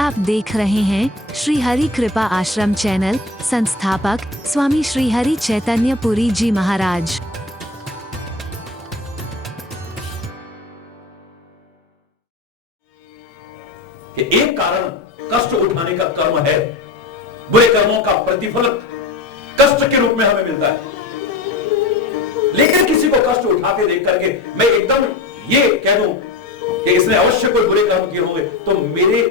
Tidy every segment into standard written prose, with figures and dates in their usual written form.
आप देख रहे हैं श्री हरि कृपा आश्रम चैनल। संस्थापक स्वामी श्री हरि चैतन्य पुरी जी महाराज। कि एक कारण कष्ट उठाने का कर्म है, बुरे कर्मों का प्रतिफल कष्ट के रूप में हमें मिलता है। लेकिन किसी को कष्ट उठाते देख करके मैं एकदम ये कह दूं कि इसने अवश्य कोई बुरे कर्म किए होंगे, तो मेरे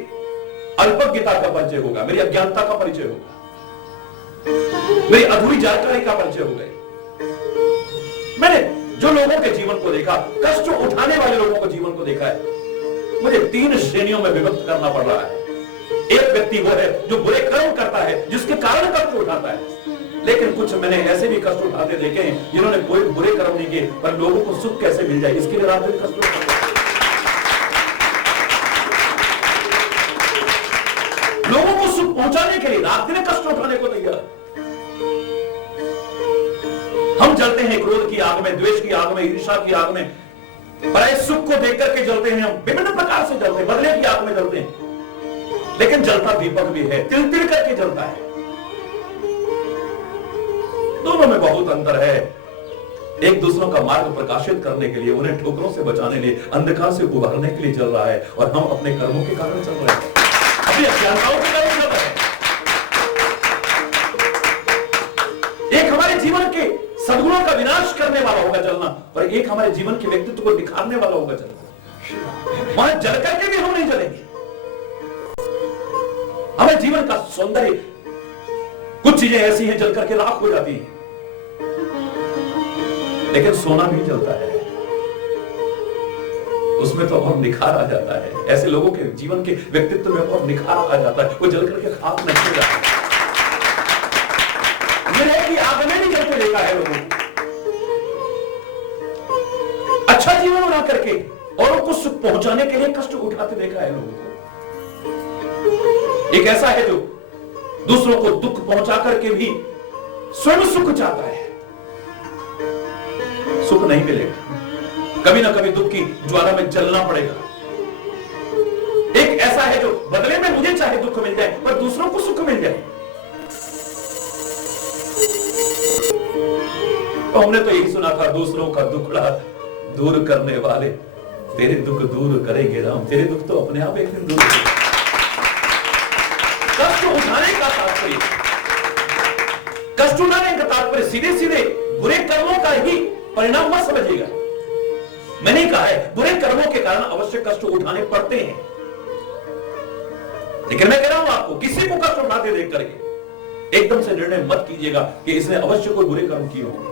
अल्पज्ञता का परिचय होगा, मेरी अज्ञानता का परिचय होगा, मेरी अधूरी जानकारी का परिचय होगा। मैंने जो लोगों के जीवन को देखा, कष्ट उठाने वाले लोगों के जीवन को देखा है, मुझे 3 श्रेणियों में विभक्त करना पड़ रहा है। एक व्यक्ति वो है जो बुरे कर्म करता है, जिसके कारण कष्ट उठाता है। लेकिन कुछ मैंने ऐसे भी कष्ट उठाते देखे हैं जिन्होंने कोई बुरे कर्म नहीं किए, पर लोगों को सुख कैसे मिल जाए इसके लिए रात दिन कष्ट उठाते हैं। लोगों को सुख पहुंचाने के लिए रात दिन कष्ट उठाने को तैयार। हम जलते हैं क्रोध की आग में, द्वेष की आग में, ईर्ष्या की आग में, पर सुख को देख करके जलते हैं। हम विभिन्न प्रकार से जलते हैं, बदले की आग में जलते हैं। लेकिन जलता दीपक भी है, तिल तिल करके जलता है। दोनों में बहुत अंतर है। एक दूसरों का मार्ग प्रकाशित करने के लिए, उन्हें ठोकरों से बचाने के लिए, अंधकार से उभारने के लिए चल रहा है, और हम अपने कर्मों के कारण चल रहे हैं, अपनी अज्ञानताओं के कारण चल रहे हैं। एक हमारे जीवन के सद्गुणों का विनाश करने वाला होगा चलना, और एक हमारे जीवन के व्यक्तित्व को निखारने वाला होगा चलना। वहां जल करके भी हम नहीं जलेंगे। हमारे जीवन का सौंदर्य, कुछ चीजें ऐसी हैं जल करके राख हो जाती हैं, लेकिन सोना भी जलता है, उसमें तो और निखार आ जाता है। ऐसे लोगों के जीवन के व्यक्तित्व में और निखार आ जाता है, वो जल करके खाक नहीं हो जाता। की आग में नहीं जलते देखा है लोगों को। अच्छा जीवन बना करके औरों को सुख पहुंचाने के लिए कष्ट उठाते देखा है लोगों को। एक ऐसा है जो दूसरों को दुख पहुंचा करके भी स्वयं सुख चाहता है। सुख नहीं मिलेगा, कभी ना कभी दुख की ज्वाला में जलना पड़ेगा। एक ऐसा है जो बदले में मुझे चाहे दुख मिल जाए, पर दूसरों को सुख मिल जाए। तो हमने तो यही सुना था, दूसरों का दुखड़ा दूर करने वाले तेरे दुख दूर करेंगे राम। तेरे दुख तो अपने आप एक दिन दूर करेंगे। कष्ट उठाने का तात्पर्य, कष्ट उठाने का तात्पर्य सीधे सीधे बुरे कर्मों का ही परिणाम मत समझिएगा। मैंने कहा है बुरे कर्मों के कारण अवश्य कष्ट उठाने पड़ते हैं, लेकिन मैं कह रहा हूं आपको, किसी को कष्ट उठाते देख करके एकदम से निर्णय मत कीजिएगा कि इसने अवश्य कोई बुरे कर्म किए होंगे।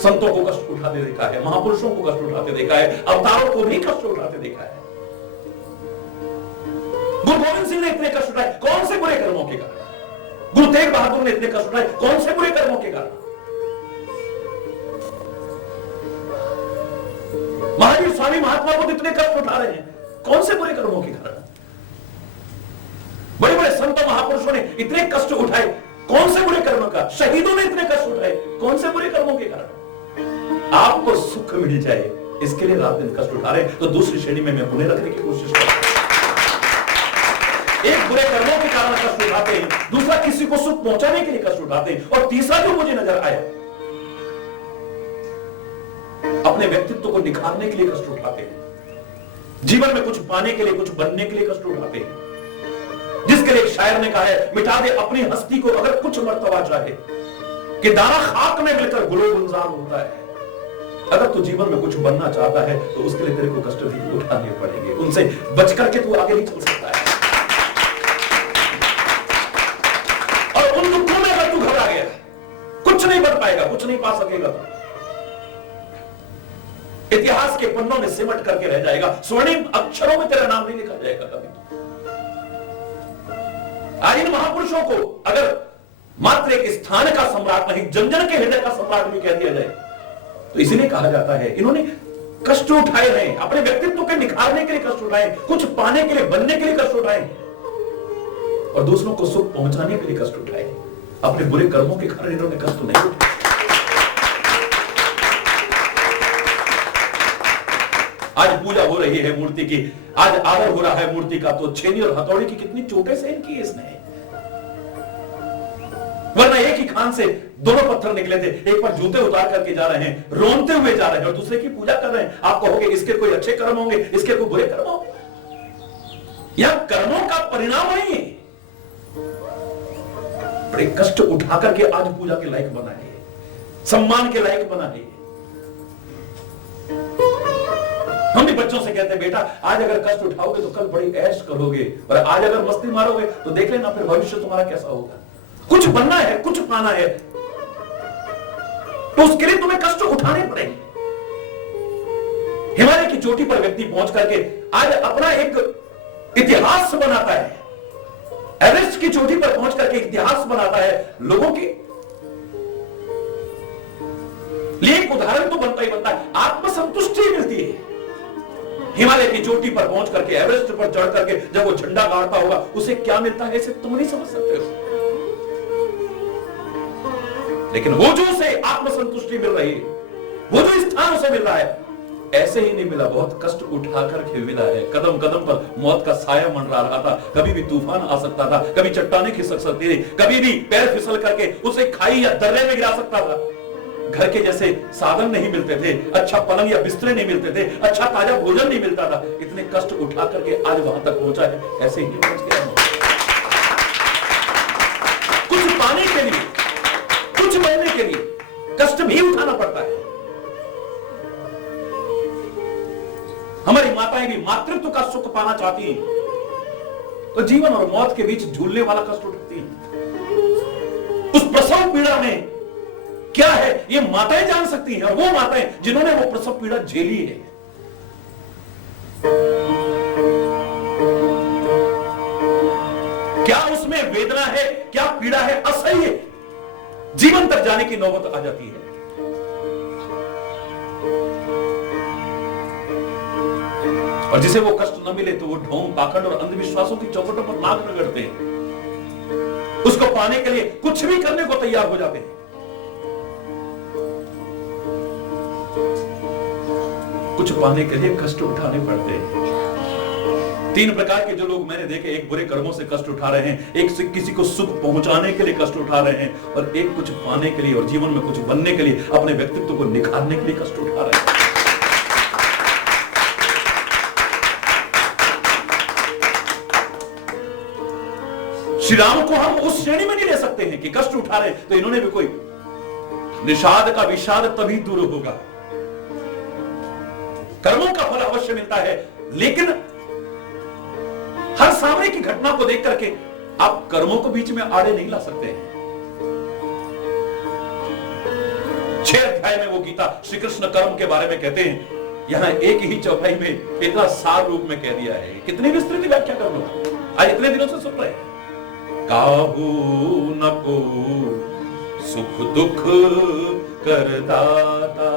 संतों को कष्ट उठाते देखा है, महापुरुषों को कष्ट उठाते देखा है, अवतारों को भी कष्ट उठाते देखा है। गुरु गोविंद सिंह ने इतने कष्ट उठाए, कौन से बुरे कर्मों के कारण? गुरु तेग बहादुर ने इतने कष्ट उठाए, कौन से बुरे कर्मों के कारण? महावीर स्वामी महात्मा बुद्ध इतने कष्ट उठा रहे हैं, कौन से बुरे कर्मों के कारण? बड़े बड़े संत महापुरुषों ने इतने कष्ट उठाए, कौन से बुरे कर्म का? शहीदों ने इतने कष्ट उठाए, कौन से बुरे कर्मों के कारण? आपको सुख मिल जाए इसके लिए रात दिन कष्ट उठा रहे, तो दूसरी श्रेणी में मैं उन्हें रखने की कोशिश कर रहा हूं। एक बुरे कर्मों के कारण कष्ट उठाते हैं, दूसरा किसी को सुख पहुंचाने के लिए कष्ट उठाते हैं, और तीसरा जो मुझे नजर आया, अपने व्यक्तित्व को निखारने के लिए कष्ट उठाते हैं, जीवन में कुछ पाने के लिए, कुछ बनने के लिए कष्ट उठाते हैं। जिसके लिए एक शायर ने कहा है, मिटा दे अपनी हस्ती को अगर कुछ मर्तबा चाहे, कि दाना खाक में मिलकर गुलो गुलजार होता है। अगर तू जीवन में कुछ बनना चाहता है तो उसके लिए तेरे को कष्ट भी उठाने पड़ेंगे, उनसे बच करके तू आगे नहीं चल सकता है। और उन दुखों में अगर तू घबरा गया, कुछ नहीं बन पाएगा, कुछ नहीं पा सकेगा, तो इतिहास के पन्नों में सिमट करके रह जाएगा, स्वर्णिम अक्षरों में तेरा नाम नहीं लिखा जाएगा कभी। आज इन महापुरुषों को अगर मात्र एक स्थान का सम्राट नहीं, जन जन के हृदय का सम्राट भी कह दिया जाए, तो इसीलिए कहा जाता है इन्होंने कष्ट उठाए हैं, अपने व्यक्तित्व के निखारने के लिए कष्ट उठाए, कुछ पाने के लिए, बनने के लिए कष्ट उठाए, और दूसरों को सुख पहुंचाने के लिए कष्ट उठाए। अपने बुरे कर्मों के कारण इन्होंने कष्ट नहीं उठाए। आज पूजा हो रही है मूर्ति की, आज आदर हो रहा है मूर्ति का, तो छेनी और हथौड़ी की कितनी चोटें सहन की इसने। वरना एक ही खान से दोनों पत्थर निकले थे, एक पर जूते उतार करके जा रहे हैं, रोनते हुए जा रहे हैं और दूसरे की पूजा कर रहे हैं। आप कहोगे इसके कोई अच्छे कर्म होंगे, इसके कोई बुरे कर्म होंगे। यह कर्मों का परिणाम नहीं है। बड़े कष्ट उठा करके आज पूजा के लायक बना है, सम्मान के लायक बना है। हम भी बच्चों से कहते हैं बेटा आज अगर कष्ट उठाओगे तो कल बड़ी ऐश करोगे, और आज अगर मस्ती मारोगे तो देख लेना फिर भविष्य तुम्हारा कैसा होगा। कुछ बनना है, कुछ पाना है, तो उसके लिए तुम्हें कष्ट उठाने पड़ेंगे। हिमालय की चोटी पर व्यक्ति पहुंच करके आज अपना एक इतिहास बनाता है, एवरेस्ट की चोटी पर पहुंच करके इतिहास बनाता है लोगों की लिए। एक उदाहरण तो बनता ही बनता है, आत्मसंतुष्टि मिलती है। हिमालय की चोटी पर पहुंच करके, एवरेस्ट पर चढ़ करके जब वो झंडा गाड़ता होगा उसे क्या मिलता है इसे तुम नहीं समझ सकते हो, लेकिन वो जो उसे आत्मसंतुष्टि मिल रही है, वो जो स्थान उसे मिल रहा है, ऐसे ही नहीं मिला, बहुत कष्ट उठा करके मिला है। कदम कदम पर मौत का साया मंडरा रहा था, कभी भी तूफान आ सकता था, कभी चट्टानें खिसक सकती थी, कभी भी पैर फिसल करके उसे खाई या दर्रे में गिरा सकता था। घर के जैसे साधन नहीं मिलते थे, अच्छा पलंग या बिस्तरे नहीं मिलते थे, अच्छा ताजा भोजन नहीं मिलता था। इतने कष्ट उठा करके आज वहां तक पहुंचा है, ऐसे ही पहुंच गया। कुछ पाने के लिए, कुछ बनने के लिए कष्ट भी उठाना पड़ता है। हमारी माताएं भी मातृत्व का सुख पाना चाहती हैं, तो जीवन और मौत के बीच झूलने वाला कष्ट उठाती हैं। उस प्रसव पीड़ा में क्या है ये माताएं जान सकती हैं, और वो माताएं जिन्होंने वो प्रसव पीड़ा झेली है। क्या उसमें वेदना है, क्या पीड़ा है, असह्य जीवन तक जाने की नौबत आ जाती है। और जिसे वो कष्ट न मिले तो वो ढोंग, पाखंड और अंधविश्वासों की चौखटों पर नाक रगड़ते हैं। उसको पाने के लिए कुछ भी करने को तैयार हो जाते हैं। कुछ पाने के लिए कष्ट उठाने पड़ते हैं। 3 प्रकार के जो लोग मैंने देखे, एक बुरे कर्मों से कष्ट उठा रहे हैं, एक से किसी को सुख पहुंचाने के लिए कष्ट उठा रहे हैं, और एक कुछ पाने के लिए और जीवन में कुछ बनने के लिए, अपने व्यक्तित्व को निखारने के लिए कष्ट उठा रहे हैं। श्री राम को हम उस श्रेणी में नहीं ले सकते हैं कि कष्ट उठा रहे हैं तो इन्होंने भी कोई, निषाद का विषाद तभी दूर होगा। कर्मों का फल अवश्य मिलता है, लेकिन हर सामने की घटना को देख करके आप कर्मों को बीच में आड़े नहीं ला सकते हैं। 6 अध्याय में वो गीता श्री कृष्ण कर्म के बारे में कहते हैं, यहां एक ही चौपाई में इतना सार रूप में कह दिया है। कितनी विस्तृत व्याख्या कर लो, आज इतने दिनों से सुन रहे हैं। काहू न को सुख दुख करदाता,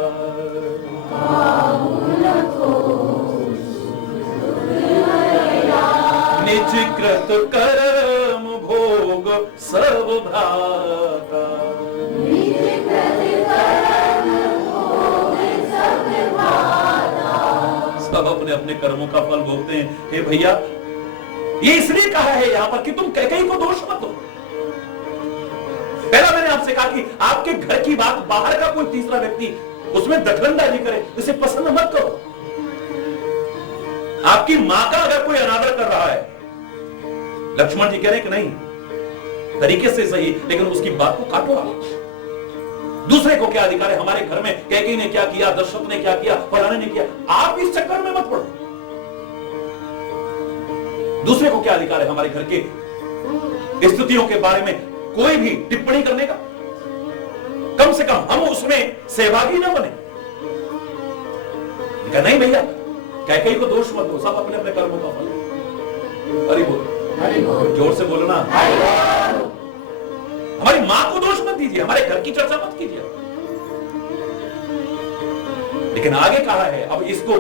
निज कृत कर्म भोग सब भ्राता। सब अपने अपने कर्मों का फल भोगते हैं। हे भैया, ये इसलिए कहा है यहां पर कि तुम कैकेयी को दोष मत दो। पहला मैंने आपसे कहा कि आपके घर की बात बाहर का कोई तीसरा व्यक्ति उसमें दखलंदाजी करे, इसे पसंद मत करो। आपकी मां का अगर कोई अनादर कर रहा है, लक्ष्मण जी कह रहे हैं कि नहीं, तरीके से सही, लेकिन उसकी बात को काटो आप। दूसरे को क्या अधिकार है, हमारे घर में कैकेयी ने क्या किया, दशरथ ने क्या किया, फलाने ने किया, आप इस चक्कर में मत पड़ो। दूसरे को क्या अधिकार है हमारे घर के स्थितियों के बारे में कोई भी टिप्पणी करने का? कम से कम हम उसमें सहभागी ना बने। नहीं भैया, कैकेयी को दोष मत दो, सब अपने अपने कर्मों का फल। हरि बोल, जोर से बोलो ना। हमारी मां को दोष मत दीजिए, हमारे घर की चर्चा मत कीजिए। लेकिन आगे कहा है, अब इसको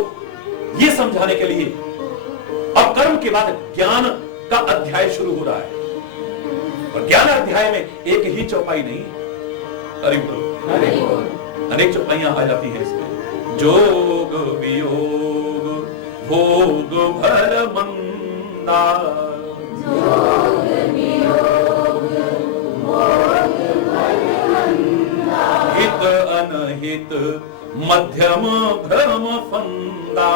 ये समझाने के लिए अब कर्म के बाद ज्ञान का अध्याय शुरू हो रहा है। और ज्ञान अध्याय में एक ही चौपाई नहीं, अनेक चौपाइयां आ जाती हैं इसमें। जोग वियोग भोग भर मंदा। हित अनहित मध्यम भ्रम फंदा।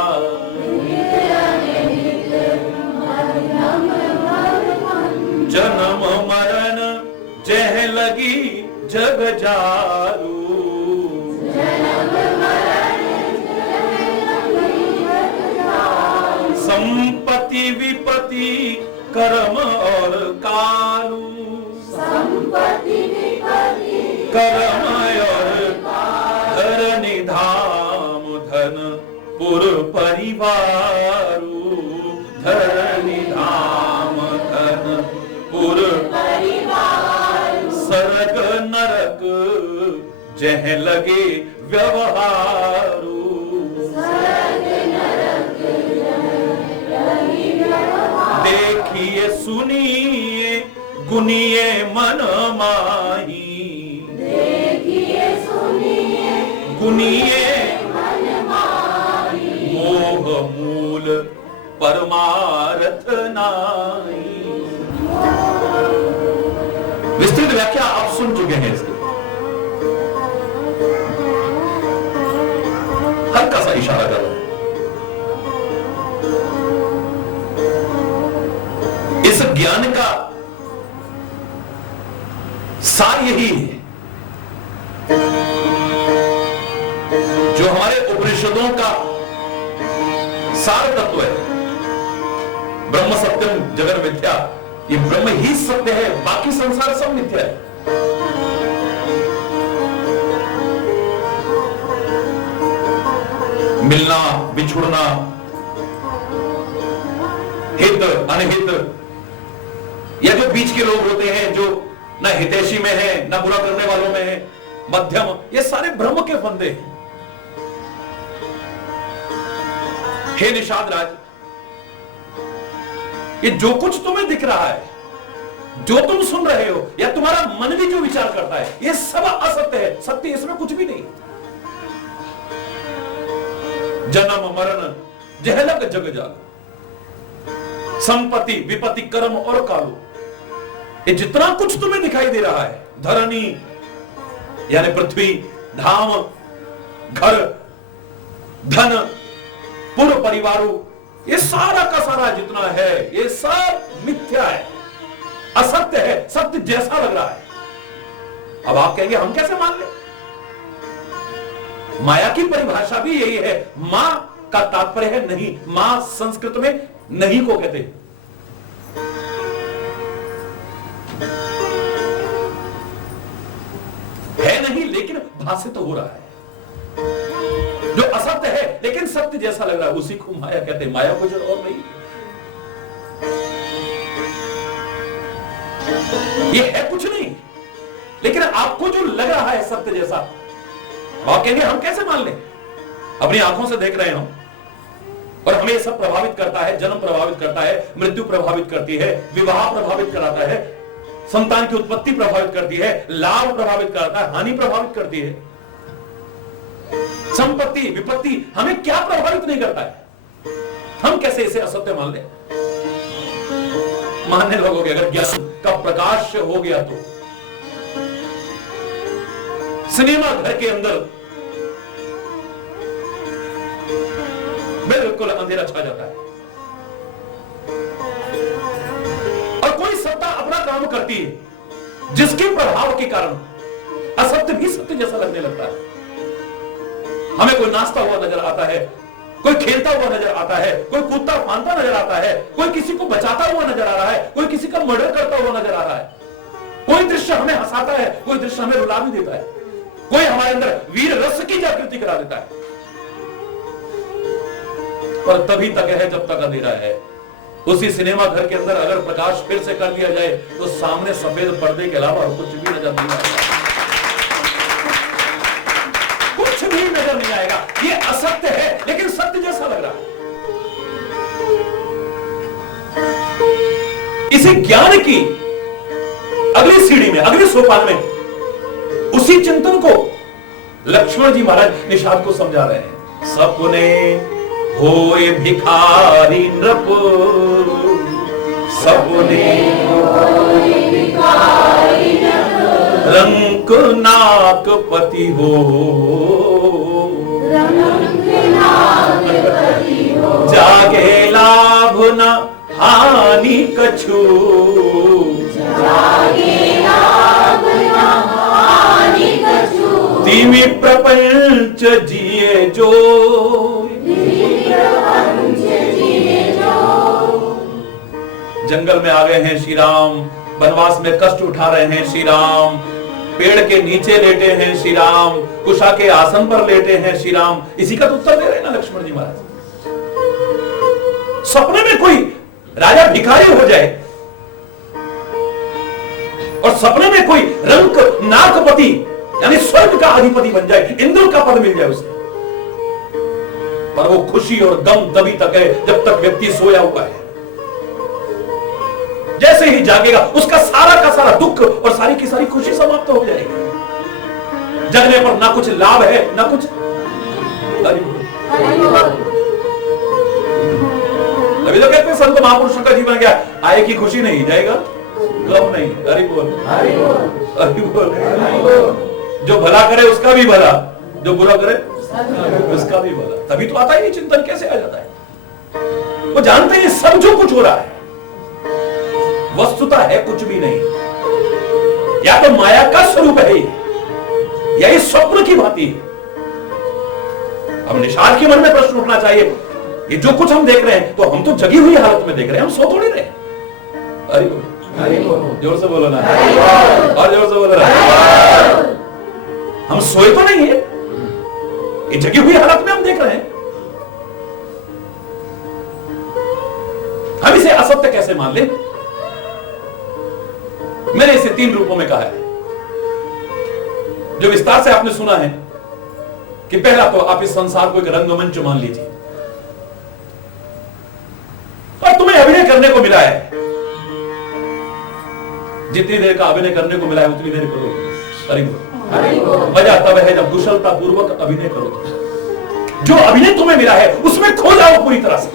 जन्म मरण जह लगी जग जारू। संपत्ति विपत्ति कर्म और कारू। कर्म और धरनी धाम धन पुर परिवारू। धरनी धाम धन पुर सरग नरक जह लगे व्यवहारू। देखिए सुनिए गुनिए मन माही। गुनिए मोह मूल परमार्थ नाई। विस्तृत व्याख्या आप सुन चुके हैं इसकी। हल्का सा इशारा करो। इस ज्ञान का सार यही है जो हमारे उपनिषदों का सार तत्व है। ब्रह्म सत्यम जगन मिथ्या, ये ब्रह्म ही सत्य है, बाकी संसार सब मिथ्या है। मिलना बिछुड़ना, हित अनहित, या जो बीच के लोग होते हैं जो ना हितैषी में है ना बुरा करने वालों में है, मध्यम, ये सारे ब्रह्म के फंदे हैं। हे निषाद राज, ये जो कुछ तुम्हें दिख रहा है, जो तुम सुन रहे हो, या तुम्हारा मन भी जो विचार करता है, ये सब असत्य है। सत्य इसमें कुछ भी नहीं। जन्म मरण जहलक जग जाग, संपत्ति विपत्ति कर्म और कालो, ये जितना कुछ तुम्हें दिखाई दे रहा है, धरनी यानी पृथ्वी, धाम घर, धन, पुर परिवारों, ये सारा का सारा जितना है, ये सब मिथ्या है, असत्य है, सत्य जैसा लग रहा है। अब आप कहेंगे हम कैसे मान ले? माया की परिभाषा भी यही है। मां का तात्पर्य है नहीं। मां संस्कृत में नहीं को कहते हैं। है नहीं लेकिन भाषित हो रहा है। जो असत्य है लेकिन सत्य जैसा लग रहा है, उसी को माया कहते हैं। माया कुछ और नहीं, ये है कुछ नहीं, लेकिन आपको जो लग रहा है सत्य जैसा, आप कहेंगे हम कैसे मान लें? अपनी आंखों से देख रहे हो और हमें ये सब प्रभावित करता है। जन्म प्रभावित करता है, मृत्यु प्रभावित करती है, विवाह प्रभावित कराता है, संतान की उत्पत्ति प्रभावित करती है, लाभ प्रभावित करता है, हानि प्रभावित करती है, संपत्ति विपत्ति हमें क्या प्रभावित नहीं करता है? हम कैसे इसे असत्य मान ले? मानने लगोगे अगर ज्ञान का प्रकाश हो गया तो सिनेमा घर के अंदर बिल्कुल अंधेरा छा जाता है और कोई सत्ता अपना काम करती है जिसके प्रभाव के कारण असत्य भी सत्य जैसा लगने लगता है। हमें कोई नाचता हुआ नजर आता है, कोई खेलता हुआ नजर आता है, कोई कूदता फांदता नजर आता है, कोई किसी को बचाता हुआ नजर आ रहा है, कोई किसी का मर्डर करता हुआ नजर आ रहा है। कोई दृश्य हमें हंसाता है, कोई दृश्य हमें रुला भी देता है, कोई हमारे अंदर वीर रस की जागृति करा देता है। पर तभी तक है जब तक अंधेरा है। उसी सिनेमा घर के अंदर अगर प्रकाश फिर से कर दिया जाए तो सामने सफेद पर्दे के अलावा कुछ भी नजर नहीं आएगा, कुछ भी नजर नहीं आएगा। ये असत्य है लेकिन सत्य जैसा लग रहा है। इसी ज्ञान की अगली सीढ़ी में, अगले सोपान में, उसी चिंतन को लक्ष्मण जी महाराज निषाद को समझा रहे हैं। सपने होए भिखारी नृप सबने रंक नाक पति हो जागे लाभ न हानि कछु तिमि प्रपंच जिए जो जंगल में आ गए हैं श्री राम, वनवास में कष्ट उठा रहे हैं श्री राम, पेड़ के नीचे लेटे हैं श्री राम, कुशा के आसन पर लेटे हैं श्री राम। इसी का तो उत्तर दे रहे हैं ना लक्ष्मण जी महाराज। सपने में कोई राजा भिखारी हो जाए और सपने में कोई रंक नाकपति यानी स्वर्ग का अधिपति बन जाए, इंद्र का पद मिल जाए उसे, पर वो खुशी और गम तभी तक है जब तक व्यक्ति सोया हुआ है। जैसे ही जागेगा उसका सारा का सारा दुख और सारी की सारी खुशी समाप्त हो जाएगी। जगने पर ना कुछ लाभ है ना कुछ अभी तो कहते हैं संत महापुरुषों का जीवन क्या, आए की खुशी नहीं, जाएगा गम नहीं। हरि बोल, हरि बोल। जो भला करे उसका भी भला, जो बुरा करे उसका भी भला। तभी तो आता है ये चिंतन, कैसे आ जाता है। वो जानते हैं सब जो कुछ हो रहा है वस्तुता है कुछ भी नहीं, या तो माया का स्वरूप है या इस स्वप्न की भांति है। अब निषाद के मन में प्रश्न उठना चाहिए, ये जो कुछ हम देख रहे हैं तो हम तो जगी हुई हालत में देख रहे हैं, हम सो थोड़ी रहे। अरे जोर से बोलो ना, और जोर से बोलो ना। हम सोए तो नहीं है, ये जगी हुई हालत में हम देख रहे हैं। हम इसे असत्य कैसे मान ले? मैंने इसे 3 रूपों में कहा है, जो विस्तार से आपने सुना है कि पहला तो आप इस संसार को एक रंगमंच मान लीजिए और तुम्हें अभिनय करने को मिला है। जितनी देर का अभिनय करने को मिला है उतनी देर करो। मजा तब है जब कुशलता पूर्वक अभिनय करो। जो अभिनय तुम्हें मिला है उसमें खो जाओ पूरी तरह से,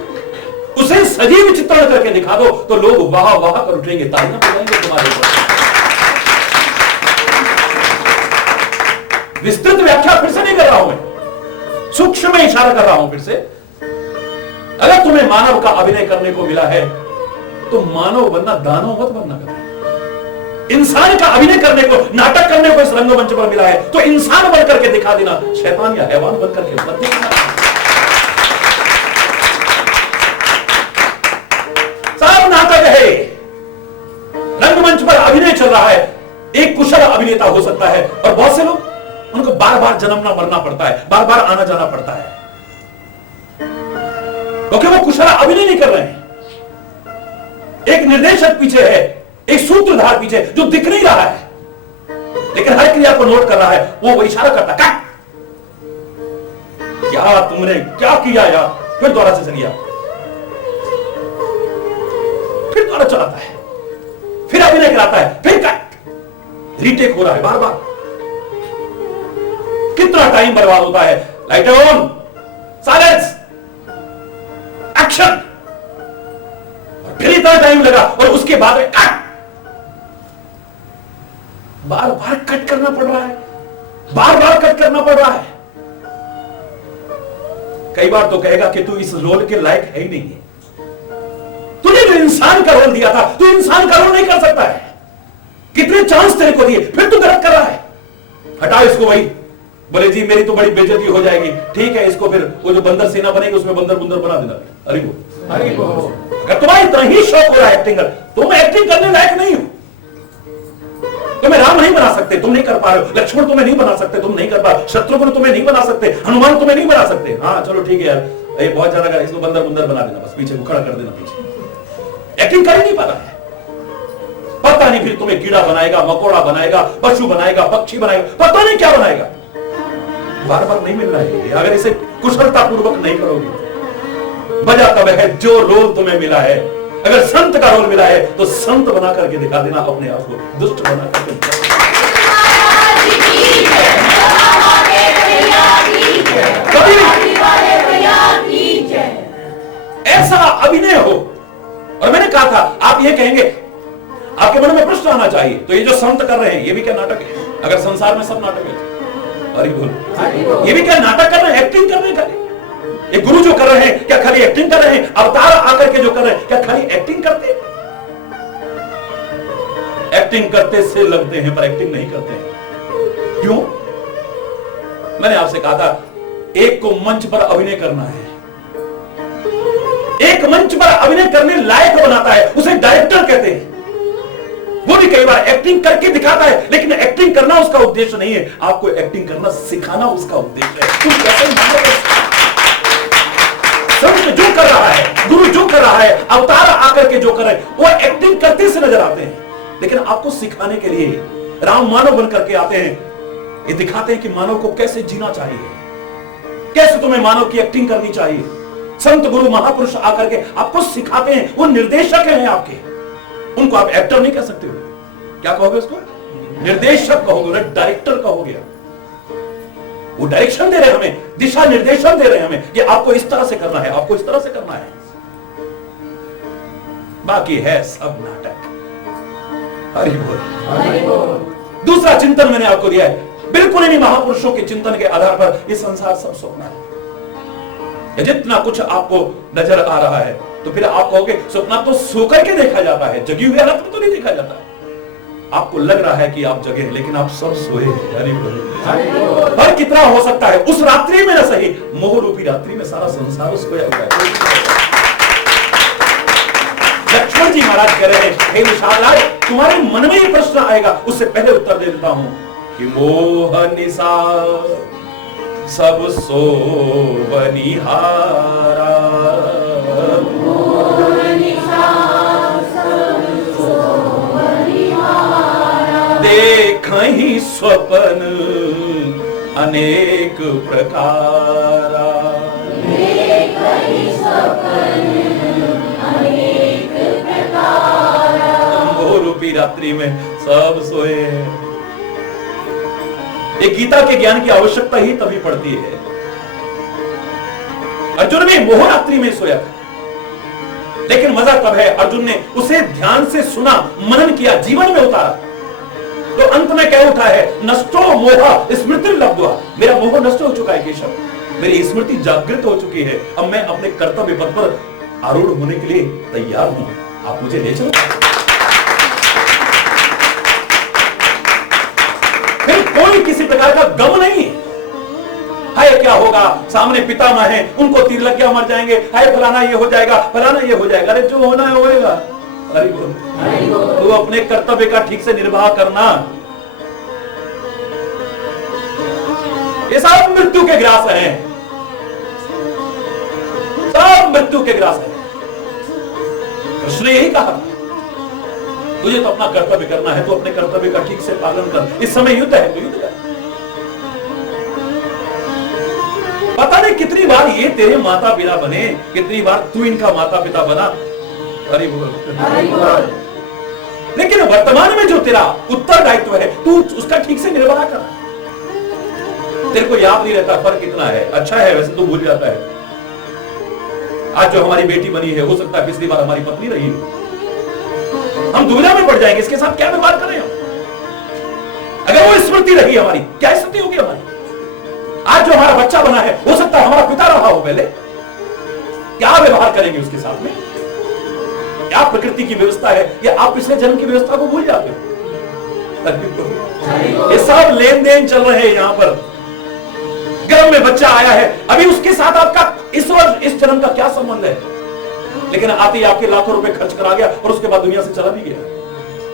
उसे सजीव चित्रण करके दिखा दो तो लोग वाह वाह कर उठेंगे, तालियां बजाएंगे तुम्हारे ऊपर। विस्तृत व्याख्या फिर से नहीं कर रहा हूं मैं, सूक्ष्म में इशारा कर रहा हूं फिर से। अगर तुम्हें मानव का अभिनय करने को मिला है तो मानव बनना, दानव मत बनना। कभी इंसान का अभिनय करने को, नाटक करने को इस रंगमंच पर मिला है तो इंसान बन करके दिखा देना, शैतान या हैवान बन करके मत दिखाना। सब नाटक है, रंगमंच पर अभिनय चल रहा है। एक कुशल अभिनेता हो सकता है और बहुत से लोग, उनको बार बार जन्मना मरना पड़ता है, बार बार आना जाना पड़ता है, क्योंकि वो कुशल अभिनय नहीं कर रहे हैं। एक निर्देशक पीछे है, एक सूत्रधार पीछे जो दिख नहीं रहा है लेकिन हर क्रिया को नोट कर रहा है। वो इशारा करता, कट, क्या तुमने क्या किया यार, फिर दोबारा से चलिए, फिर दोबारा चलाता है, फिर अभिनय कराता है, फिर कट, रीटेक हो रहा है बार बार। कितना टाइम बर्बाद होता है। लाइट ऑन, साइलेंस, एक्शन, और फिर इतना टाइम लगा और उसके बाद में कट, बार बार कट करना पड़ रहा है, बार बार कट करना पड़ रहा है। कई बार तो कहेगा कि तू इस रोल के लायक है ही नहीं है, तुझे जो इंसान का रोल दिया था तू इंसान का रोल नहीं कर सकता है। कितने चांस तेरे को दिए, फिर तू गलत कर रहा है। हटा इसको भाई। बोले जी मेरी तो बड़ी बेइज्जती हो जाएगी। ठीक है, इसको फिर वो जो बंदर सेना बनेगी उसमें बंदर बुंदर बना देना। अरे वो अगर तुम्हारा इतना ही शौक हो रहा है एक्टिंग का, तुम एक्टिंग करने लायक नहीं हो। तुम्हें राम नहीं बना सकते, तुम नहीं कर पा रहे हो। लक्ष्मण तुम्हें नहीं बना सकते, तुम नहीं कर पा रहे हो। शत्रुघ्न तुम्हें नहीं बना सकते, हनुमान तुम्हें नहीं बना सकते। हाँ चलो ठीक है यार, ये बहुत ज्यादा, इसको बंदर बुंदर बना देना, बस पीछे को खड़ा कर देना, पीछे एक्टिंग कर ही नहीं पाता है। पता नहीं फिर तुम्हें कीड़ा बनाएगा, मकोड़ा बनाएगा, पशु बनाएगा, पक्षी बनाएगा, पता नहीं क्या बनाएगा। बार बार नहीं मिल रहा है। अगर इसे कुशलता पूर्वक नहीं करोगे, बजा तब है जो रोल तुम्हें मिला है। अगर संत का रोल मिला है तो संत बना करके दिखा देना अपने आप को, दुष्ट बना करके। कभी ऐसा अभिनय हो। और मैंने कहा था, आप ये कहेंगे, आपके मन में प्रश्न आना चाहिए, तो ये जो संत कर रहे हैं ये भी क्या नाटक है? अगर संसार में सब नाटक है, अरे बोल, ये भी क्या नाटक कर रहे हैं? एक्टिंग कर रहे हैं खाली? ये गुरु जो कर रहे हैं क्या खाली एक्टिंग कर रहे हैं? अवतार आकर के जो कर रहे हैं क्या खाली एक्टिंग करते हैं? एक्टिंग करते से लगते हैं पर एक्टिंग नहीं करते हैं। क्यों? मैंने आपसे कहा था, एक को मंच पर अभिनय करना है, एक मंच पर अभिनय करने लायक बनाता है, उसे डायरेक्टर कहते हैं। वो भी कई बार एक्टिंग करके दिखाता है, लेकिन एक्टिंग करना उसका उद्देश्य नहीं है। आपको एक्टिंग करना सिखाना उसका उद्देश्य है। तुम कैसे मानोगे? संत जो कर रहा है, गुरु जो कर रहा है, अवतार आकर के जो कर रहे हैं, वो एक्टिंग करते से नजर आते हैं, लेकिन आपको सिखाने के लिए राम मानव बन करके आते हैं। ये दिखाते हैं कि मानव को कैसे जीना चाहिए, कैसे तुम्हें मानव की एक्टिंग करनी चाहिए। संत गुरु महापुरुष आकर के आपको सिखाते हैं, वो निर्देशक हैं आपके। उनको आप एक्टर नहीं कह सकते हो, क्या कहोगे उसको? निर्देशक कहोगे, डायरेक्टर कहोगे। वो डायरेक्शन दे रहे हैं हमें, दिशा निर्देशन दे रहे हैं हमें कि आपको इस तरह से करना है, आपको इस तरह से करना है। बाकी है सब नाटक। हरि बोल। दूसरा चिंतन मैंने आपको दिया है, बिल्कुल इन्हीं महापुरुषों के चिंतन के आधार पर ये संसार सब सपना है। जितना कुछ आपको नजर आ रहा है, तो फिर आप कहोगे सपना तो सो करके देखा जाता है, जगी हुई हालत में तो नहीं देखा जाता है। आपको लग रहा है कि आप जगे, लेकिन आप सब सोए हैं। पर कितना हो सकता है उस रात्रि में, ना सही मोह रूपी रात्रि में सारा संसार सोया हुआ है। लक्ष्मण जी महाराज कह रहे हैं, हे विशाल, तुम्हारे मन में ये प्रश्न आएगा, उससे पहले उत्तर दे देता हूं कि मोह निशा सब सोवनिहारा, देखहि स्वपन अनेक प्रकारा। मोह रूपी रात्रि में सब सोए हैं। एक गीता के ज्ञान की आवश्यकता ही तभी पड़ती है। अर्जुन भी मोह रात्रि में सोया था, लेकिन मजा तब है अर्जुन ने उसे ध्यान से सुना, मनन किया, जीवन में उतारा, तो अंत में क्या उठा है? नष्टो मोह स्मृति लब्ध्वा। मेरा मोह नष्ट हो चुका है केशव, मेरी स्मृति जागृत हो चुकी है। अब मैं अपने कर्तव्य पथ पर आरूढ़ होने के लिए तैयार हूं, आप मुझे ले चलो। फिर कोई किसी प्रकार का गम नहीं है। क्या होगा? सामने पितामह है, उनको तीर लग गया, मर जाएंगे, हाय फलाना ये हो जाएगा, फलाना ये हो जाएगा। अरे जो होना है होएगा। हरि बोल। तो अपने कर्तव्य का ठीक से निर्वाह करना। ये सब मृत्यु के ग्रास हैं, सब मृत्यु के ग्रास हैं। कृष्ण ने यही कहा, तुझे तो अपना कर्तव्य करना है, तो अपने कर्तव्य का ठीक से पालन कर। इस समय युद्ध है तो युद्ध कर। पता नहीं कितनी बार ये तेरे माता पिता बने, कितनी बार तू इनका माता पिता बना। हरि बोल। लेकिन वर्तमान में जो तेरा उत्तरदायित्व है, तू उसका ठीक से निर्वाह कर। तेरे को याद नहीं रहता फर्क कितना है। अच्छा है, वैसे तो भूल जाता है। आज जो हमारी बेटी बनी है, हो सकता है पिछली बार हमारी पत्नी रही हो। हम दुविधा में पड़ जाएंगे, इसके साथ क्या व्यवहार करें हम? अगर वो स्मृति रही हमारी, क्या स्थिति होगी हमारी? आज जो हमारा बच्चा बना है, हो सकता है हमारा पिता रहा हो पहले, क्या व्यवहार करेंगे उसके साथ में? क्या प्रकृति की व्यवस्था है, या आप पिछले जन्म की व्यवस्था को भूल जाते हो? ये सब लेन देन चल रहे हैं यहां पर। गर्भ में बच्चा आया है, अभी उसके साथ आपका इस वर्ष इस जन्म का क्या संबंध है? लेकिन आते ही आपके लाखों रुपए खर्च करा गया और उसके बाद दुनिया से चला भी गया।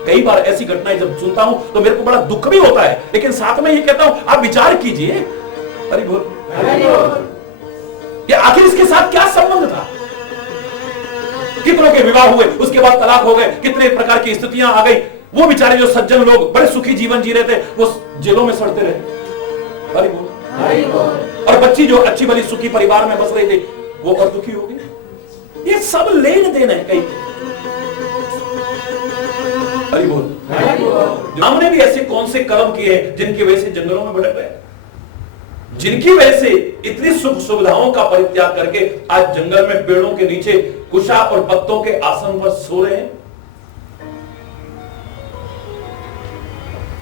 कई बार ऐसी घटनाएं जब सुनता हूं तो मेरे को बड़ा दुख भी होता है, लेकिन साथ में ये कहता हूं आप विचार कीजिए। हरि बोल। ये आखिर इसके साथ क्या संबंध था? कितनों के विवाह हुए, उसके बाद तलाक हो गए, कितने प्रकार की स्थितियां आ गई। वो बेचारे जो सज्जन लोग बड़े सुखी जीवन जी रहे थे, वो जेलों में सड़ते रहे। हरि बोल। और बच्ची जो अच्छी भली सुखी परिवार में बस रही थी, वो और दुखी हो गई। ये सब लेन देन है कहीं। हरि बोल। हमने भी ऐसे कौन से कर्म किए हैं जिनकी वजह से जंगलों में भटक गए, जिनकी वजह से इतनी सुख सुविधाओं का परित्याग करके आज जंगल में पेड़ों के नीचे कुशा और पत्तों के आसन पर सो रहे हैं?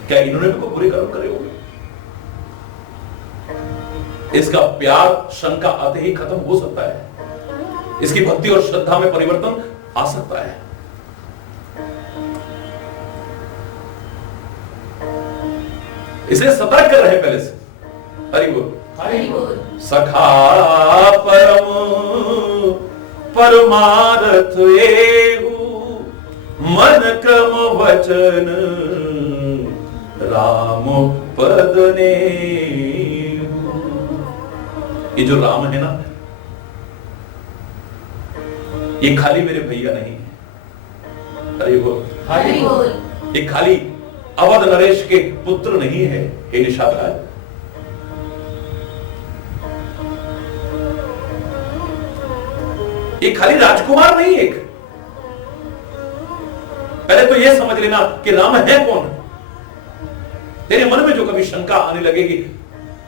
क्या इन्होंने भी कोई बुरे कर्म करे होंगे? इसका प्यार शंका आते ही खत्म हो सकता है, इसकी भक्ति और श्रद्धा में परिवर्तन आ सकता है। इसे सतर्क कर रहे पहले से। हरि बोल, हरि बोल। सखा परम परमारथ एहु, मन क्रम वचन राम पद नेहु। ये जो राम है ना, ये खाली मेरे भैया नहीं है। हरि बोल, हरि बोल। ये खाली अवध नरेश के पुत्र नहीं है। हे निषाद राज, ये खाली राजकुमार नहीं। एक पहले तो यह समझ लेना कि राम है कौन। तेरे मन में जो कभी शंका आने लगेगी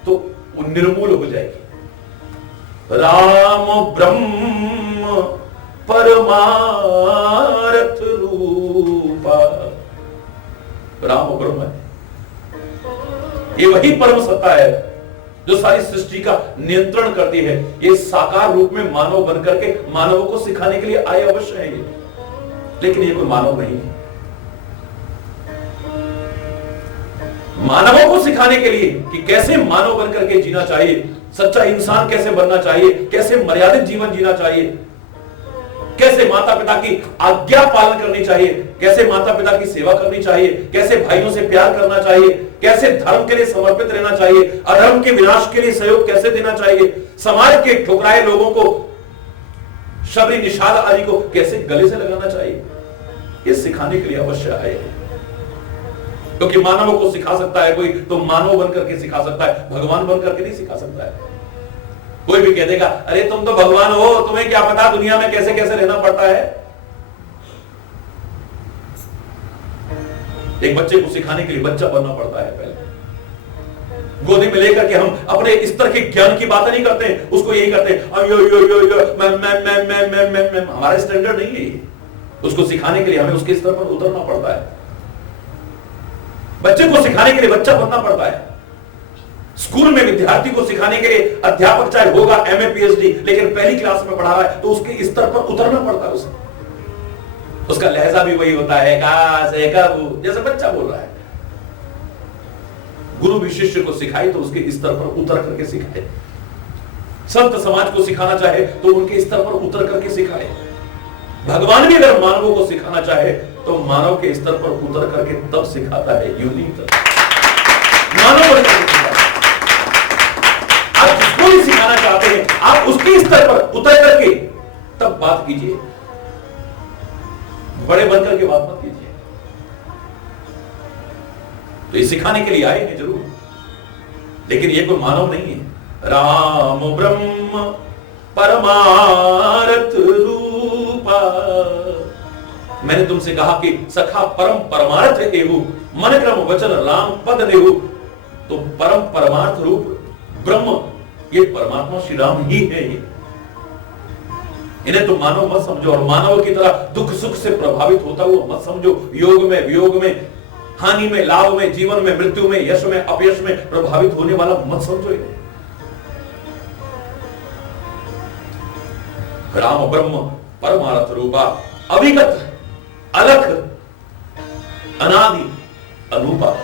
तो वो निर्मूल हो जाएगी। राम ब्रह्म परमारथ रूपा। राम ब्रह्म है, ये वही परम सत्ता है जो सारी सृष्टि का नियंत्रण करती है। ये साकार रूप में मानव बनकर के मानवों को सिखाने के लिए आए अवश्य है ये, लेकिन ये कोई मानव नहीं है। मानवों को सिखाने के लिए कि कैसे मानव बनकर के जीना चाहिए, सच्चा इंसान कैसे बनना चाहिए, कैसे मर्यादित जीवन जीना चाहिए, कैसे माता पिता की आज्ञा पालन करनी चाहिए, कैसे माता पिता की सेवा करनी चाहिए, कैसे भाइयों से प्यार करना चाहिए, कैसे धर्म के लिए समर्पित रहना चाहिए, अधर्म के विनाश के लिए सहयोग कैसे देना चाहिए, समाज के ठुकराए लोगों को, शबरी निषाद आदि को कैसे गले से लगाना चाहिए, ये सिखाने के लिए अवश्य आए हैं। क्योंकि मानवों को सिखा सकता है कोई तो मानव बनकर के सिखा सकता है, भगवान बनकर के नहीं सिखा सकता है। कोई भी कह देगा अरे तुम तो भगवान हो, तुम्हें क्या पता दुनिया में कैसे कैसे रहना पड़ता है। एक बच्चे को सिखाने के लिए बच्चा बनना पड़ता है। पहले गोदी में लेकर के हम अपने स्तर के ज्ञान की बातें नहीं करते, उसको यही करते मैं। हमारा स्टैंडर्ड नहीं है। उसको सिखाने के लिए हमें उसके स्तर पर उतरना पड़ता है। बच्चे को सिखाने के लिए बच्चा बनना पड़ता है। स्कूल में विद्यार्थी को सिखाने के लिए अध्यापक चाहे होगा एमए पीएचडी, लेकिन पहली क्लास में पढ़ा रहा है तो उसके स्तर पर उतरना पड़ता है उसे। उसका लहजा भी वही होता है, का से कब, जैसे बच्चा बोल रहा है। गुरु भी शिष्य को सिखाए तो उसके स्तर पर उतर करके सिखाए। संत समाज को सिखाना चाहे तो उनके स्तर पर उतर करके सिखाए। भगवान भी अगर मानवों को सिखाना चाहे तो मानव के स्तर पर उतर करके तब सिखाता है। यूनिक मानव आप जिसको भी सिखाना चाहते हैं आप उसके स्तर पर उतर करके तब बात कीजिए, बड़े बनकर के बात मत कीजिए। तो ये सिखाने के लिए आए हैं जरूर, लेकिन ये कोई मानव नहीं है। राम ब्रह्म परमारथ रूपा। मैंने तुमसे कहा कि सखा परम परमार्थ एहु, मन क्रम वचन राम पद नेहु। तो परम परमार्थ रूप ब्रह्म, ये परमात्मा श्री राम ही है। ये इन्हें तो मानव मत समझो और मानव की तरह दुख सुख से प्रभावित होता हुआ मत समझो। योग में वियोग में, हानि में लाभ में, जीवन में मृत्यु में, यश में अपयश में प्रभावित होने वाला मत समझो इन्हें। राम ब्रह्म परमार्थ रूपा, अभिगत अलख अनादि अनूपा।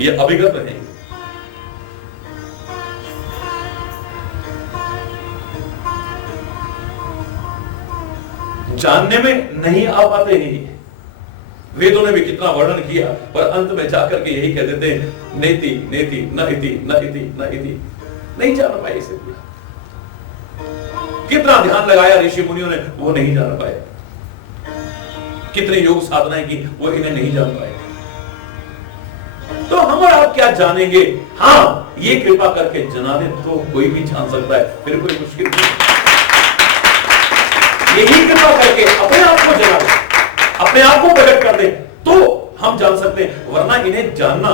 ये अभिगत है। जानने में नहीं आ पाते हैं। वेदों ने भी कितना वर्णन किया पर अंत में जाकर के यही कह देते हैं नेति नेति न इति न इति न इति। नहीं जान पाए इसे। कितना ध्यान लगाया ऋषि मुनियों ने, वो नहीं जान पाए। कितनी योग साधनाएं की, वो इन्हें नहीं जान पाए। तो हम और आप क्या जानेंगे? हाँ, ये कृपा करके जना दे तो कोई भी जान सकता है, फिर कोई मुश्किल नहीं। यही कृपा करके अपने आप को जना दे, अपने आप को प्रकट कर दे तो हम जान सकते हैं, वरना इन्हें जानना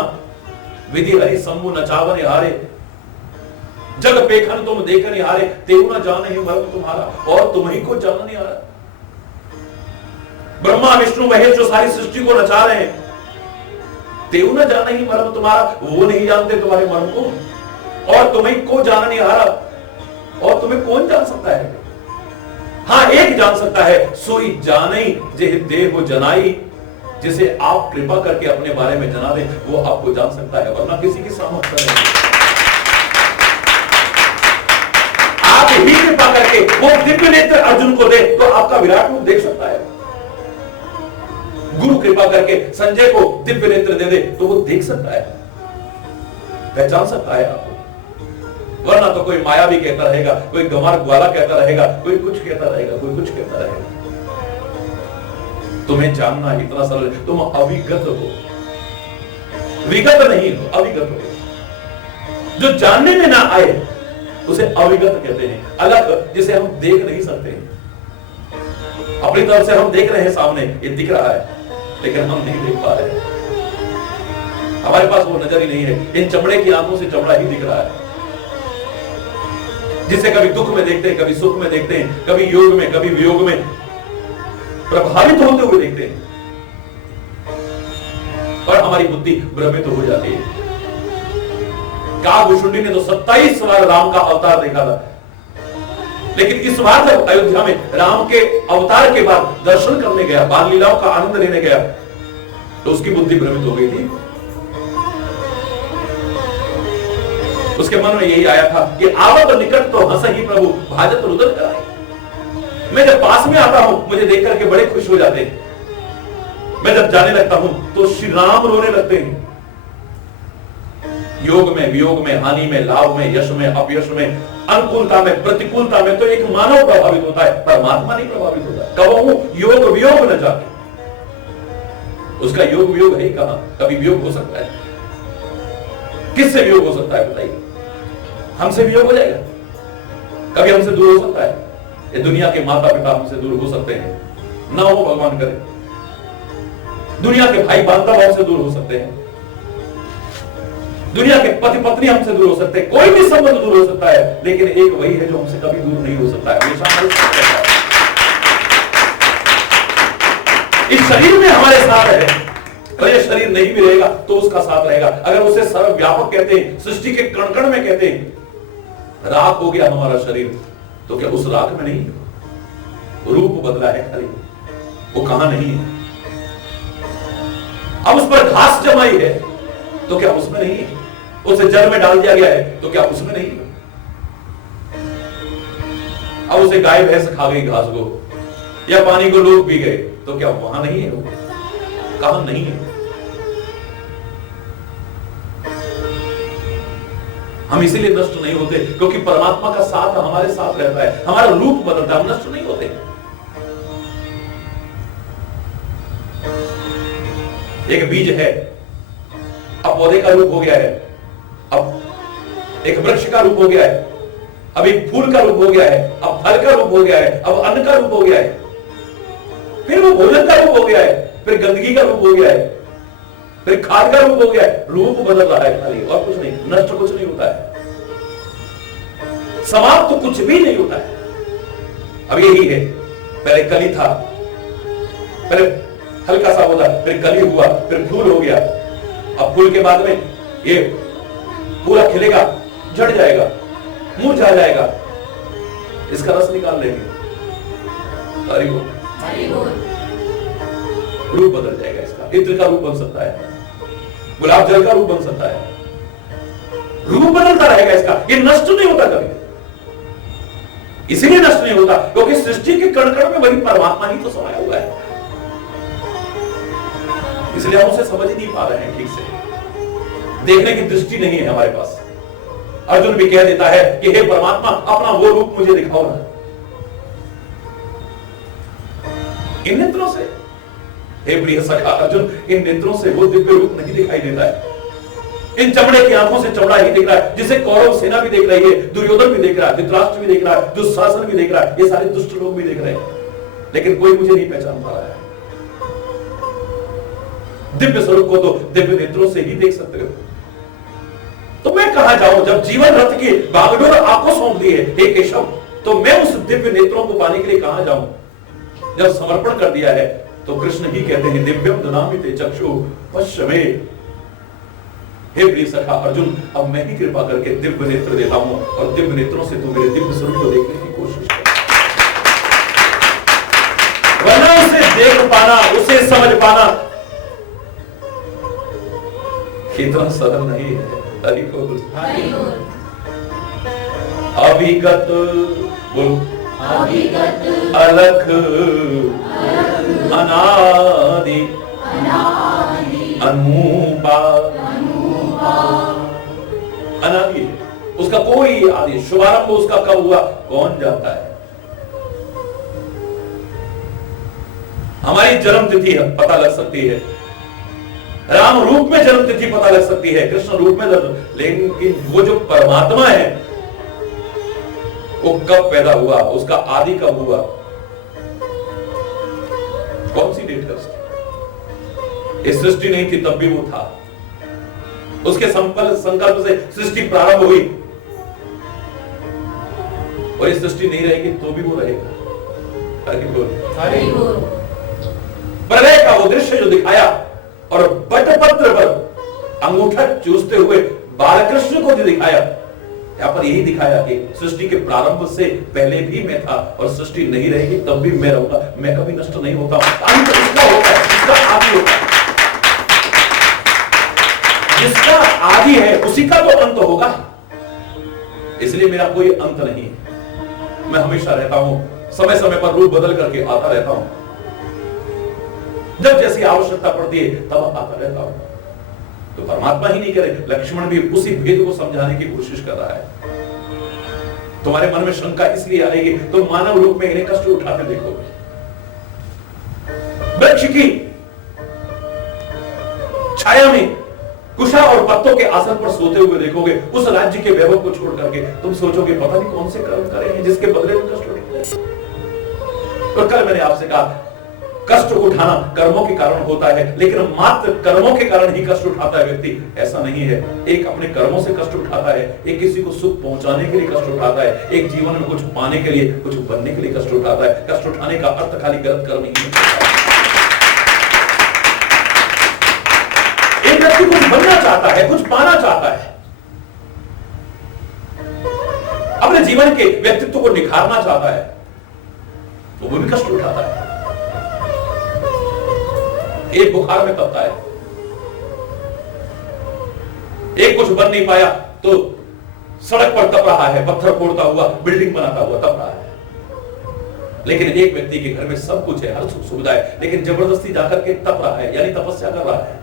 विधि हरि शंभु नचावन हारे, जग पेखन तुम देख नहीं हारे, तेऊ न जान ही मर्म तुम्हारा, और तुम ही को जान नहीं आ रहा। ब्रह्मा विष्णु महेश जो सारी सृष्टि को नचा रहे हैं, तेऊ न जान ही मर्म तुम्हारा, वो नहीं जानते तुम्हारे मर्म को, और तुम्हें को जान नहीं आ रहा। और तुम्हें कौन जान सकता है? हाँ, एक जान सकता है, सोई जाने जे देह जनाई, जिसे आप कृपा करके अपने बारे में जना दें, वो आपको जान सकता है, वरना किसी की सामर्थ्य नहीं। आप ही कृपा करके वो दिव्य नेत्र अर्जुन को दे तो आपका विराट रूप देख सकता है। गुरु कृपा करके संजय को दिव्य नेत्र दे दे तो वो देख सकता है, पहचान सकता है आपको। वरना तो कोई माया भी कहता रहेगा, कोई गंवार ग्वाला कहता रहेगा, कोई कुछ कहता रहेगा, कोई कुछ कहता रहेगा। तुम्हें जानना इतना सरल, तुम अविगत हो, विगत नहीं हो, अविगत हो। जो जानने में ना आए उसे अविगत कहते हैं। अलग जिसे हम देख नहीं सकते, अपनी तरफ से हम देख रहे हैं, सामने ये दिख रहा है, लेकिन हम नहीं देख पा रहे, हमारे पास वो नजर ही नहीं है। इन चमड़े की आंखों से चमड़ा ही दिख रहा है, जिसे कभी दुख में देखते हैं, कभी सुख में देखते हैं, कभी योग में, कभी वियोग में प्रभावित होते हुए देखते हैं, और हमारी बुद्धि भ्रमित हो जाती है। कागभूषुंडी ने तो 27 बार राम का अवतार देखा था, लेकिन इस बार जब अयोध्या में राम के अवतार के बाद दर्शन करने गया, बाल लीलाओं का आनंद लेने गया, तो उसकी बुद्धि भ्रमित हो गई थी। उसके मन में यही आया था कि आवत निकट तो हंस ही प्रभु, भाजत रुदन कराए। मैं जब पास में आता हूं, मुझे देख करके बड़े खुश हो जाते हैं। मैं जब जाने लगता हूं तो श्री राम रोने लगते हैं। योग में, वियोग में, हानि में, लाभ में, यश में, अपयश में, अनुकूलता में, प्रतिकूलता में तो एक मानव प्रभावित होता है, परमात्मा नहीं प्रभावित होता। कहूं योग वियोग न जाके, उसका योग वियोग है ही कहां? कभी वियोग हो सकता है? किससे वियोग हो सकता है बताइए? हमसे वियोग हो जाएगा? कभी हमसे दूर हो सकता है? ये दुनिया के माता पिता हमसे दूर हो सकते हैं, ना हो भगवान करे। दुनिया के भाई बांधव हमसे दूर हो सकते हैं, दुनिया के पति पत्नी हमसे दूर हो सकते हैं, कोई भी संबंध दूर हो सकता है, लेकिन एक वही है जो हमसे कभी दूर नहीं हो सकता है, हमेशा हमारे साथ रहता है। इस शरीर में हमारे साथ है, अगर ये शरीर नहीं भी रहेगा तो उसका साथ रहेगा। अगर उसे सर्वव्यापक कहते हैं, सृष्टि के कण कण में कहते हैं, राख हो गया हमारा शरीर, तो क्या उस राख में नहीं रूप बदला है खाली? वो कहां नहीं है? अब उस पर घास जमाई है तो क्या उसमें नहीं है? उसे जल में डाल दिया गया है तो क्या उसमें नहीं है? अब उसे गाय भैंस खा गई घास को, या पानी को लोग पी गए, तो क्या वहां नहीं है? वो कहां नहीं है? हम इसीलिए नष्ट नहीं होते क्योंकि परमात्मा का साथ हमारे साथ रहता है, हमारा रूप बदलता है, हम नष्ट नहीं होते। एक बीज है, अब पौधे का रूप हो गया है, अब एक वृक्ष का रूप हो गया है, अब एक फूल का रूप हो गया है, अब फल का रूप हो गया है, अब अन्न का रूप हो गया है, फिर वो भोजन का रूप हो गया है, फिर गंदगी का रूप हो गया है, फिर खाद का रूप हो गया है। रूप बदल रहा है खाली, और कुछ नहीं, नष्ट कुछ नहीं होता है, समाप्त तो कुछ भी नहीं होता है। अब यही है, पहले कली था, पहले हल्का सा होता, फिर कली हुआ, फिर फूल हो गया, अब फूल के बाद में ये पूरा खिलेगा, झड़ जाएगा, मुरझा जाएगा, इसका रस निकाल लेंगे, रूप बदल जाएगा इसका। इत्र का रूप बन सकता है, गुलाब जल का रूप बन सकता है, रूप बदलता रहेगा इसका, ये नष्ट नहीं होता कभी। इसीलिए नष्ट नहीं होता क्योंकि सृष्टि के कण कण में वही परमात्मा ही तो समाया हुआ है, इसलिए हम उसे समझ ही नहीं पा रहे हैं ठीक से, देखने की दृष्टि नहीं है हमारे पास। अर्जुन भी कह देता है कि हे परमात्मा, अपना वो रूप मुझे दिखाओ ना। इन नेत्रों से, हे प्रिय सखा अर्जुन, इन नेत्रों से वो दिव्य रूप नहीं दिखाई देता है। इन चमड़े की आंखों से चमड़ा ही दिख रहा है, जिसे कौरव सेना भी देख रही है, दुर्योधन भी देख रहा है, धृतराष्ट्र भी देख रहा है, दुशासन भी देख रहा है, ये सारे दुष्ट लोग भी देख रहे हैं, लेकिन कोई मुझे नहीं पहचान पा रहा है। दिव्य स्वरूप को तो दिव्य नेत्रों से ही देख सकते हो। तो मैं कहां जाऊं जब जीवन रथ की बागडोर आपको सौंप दी है हे केशव, तो मैं उस दिव्य नेत्रों को पाने के लिए कहां जाऊं? जब समर्पण कर दिया है तो कृष्ण ही कहते हैं दिव्यम ददामि ते चक्षु पश्यमे। हे प्रिय सखा अर्जुन, अब मैं ही कृपा करके दिव्य नेत्र देता हूं और दिव्य नेत्रों से तू मेरे दिव्य स्वरूप को देखने की कोशिश कर, वरना उसे देख पाना, उसे समझ पाना इतना सरल नहीं है। हरि बोल। अभिगत बोल, अलख अनादि अनूपा, अनादि है, उसका कोई आदि, शुभारंभ उसका कब हुआ कौन जानता है? हमारी जन्म तिथि पता लग सकती है, राम रूप में जन्म तिथि पता लग सकती है, कृष्ण रूप में, लेकिन वो जो परमात्मा है वो कब पैदा हुआ, उसका आदि कब हुआ, कौन सी डेट है उसकी? ये सृष्टि नहीं थी तब भी वो था, उसके संकल्प से सृष्टि प्रारंभ हुई और ये सृष्टि नहीं रहेगी तो भी वो रहेगा। हरि बोल। प्रलय का वो दृश्य जो दिखाया और बटपत्र पर अंगूठा चूसते हुए बालकृष्ण को जो दिखाया, यहां पर यही दिखाया कि सृष्टि के प्रारंभ से पहले भी मैं था और सृष्टि नहीं रहेगी तब भी मैं रहूंगा, मैं कभी नष्ट नहीं होता। अंत इसका होता है, इसका आदि होता है, जिसका आदि है उसी का तो अंत होगा, इसलिए मेरा कोई अंत नहीं है। मैं हमेशा रहता हूं, समय समय पर रूप बदल करके आता रहता हूं, जब जैसी आवश्यकता पड़ती है तब आता रहता हूं। तो परमात्मा ही नहीं करे, लक्ष्मण भी उसी भेद को समझाने की कोशिश कर रहा है। तुम्हारे मन में शंका इसलिए आएगी तो मानव रूप में इन्हें कष्ट उठाते देखोगे, वृक्ष की छाया में कुशा और पत्तों के आसन पर सोते हुए देखोगे, उस राज्य के वैभव को छोड़ करके तुम सोचोगे पता नहीं कौन से कर्म करे हैं जिसके बदले में कष्ट उठाते। तो कल मैंने आपसे कहा कष्ट उठाना कर्मों के कारण होता है, लेकिन मात्र कर्मों के कारण ही कष्ट उठाता है व्यक्ति, ऐसा नहीं है। एक अपने कर्मों से कष्ट उठाता है, एक किसी को सुख पहुंचाने के लिए कष्ट उठाता है, एक जीवन में कुछ पाने के लिए, कुछ बनने के लिए कष्ट उठाता है। कष्ट उठाने का अर्थ खाली गलत कर्म नहीं है। एक व्यक्ति कुछ बनना चाहता है, कुछ पाना चाहता है, अपने जीवन के व्यक्तित्व को निखारना चाहता है, तो वो भी कष्ट उठाता है। एक बुखार में तपता है, एक कुछ बन नहीं पाया तो सड़क पर तप रहा है, पत्थर फोड़ता हुआ, बिल्डिंग बनाता हुआ तप रहा है। लेकिन एक व्यक्ति के घर में सब कुछ है, हर सुख सुविधा है, लेकिन जबरदस्ती जाकर के तप रहा है, यानी तपस्या कर रहा है,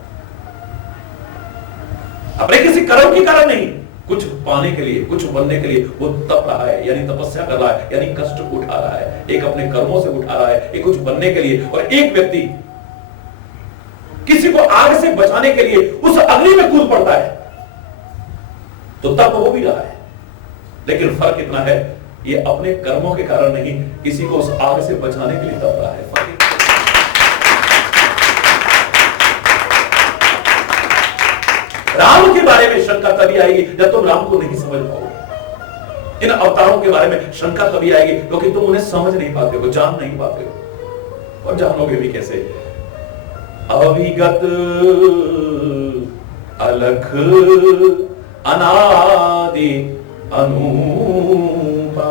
अपने किसी कर्म के कारण नहीं, कुछ पाने के लिए, कुछ बनने के लिए वो तप रहा है, यानी तपस्या कर रहा है, यानी कष्ट उठा रहा है। एक अपने कर्मों से उठा रहा है, एक कुछ बनने के लिए, और एक व्यक्ति किसी को आग से बचाने के लिए उस अग्नि में कूद पड़ता है, तो तप हो भी रहा है, लेकिन फर्क इतना है, ये अपने कर्मों के कारण नहीं, किसी को उस आग से बचाने के लिए तप रहा है। राम के बारे में शंका तभी आएगी जब तुम राम को नहीं समझ पाओगे। इन अवतारों के बारे में शंका तभी आएगी क्योंकि तुम उन्हें समझ नहीं पाते हो, जान नहीं पाते हो, और जानोगे भी कैसे? अविगत अलख अनादि अनूपा,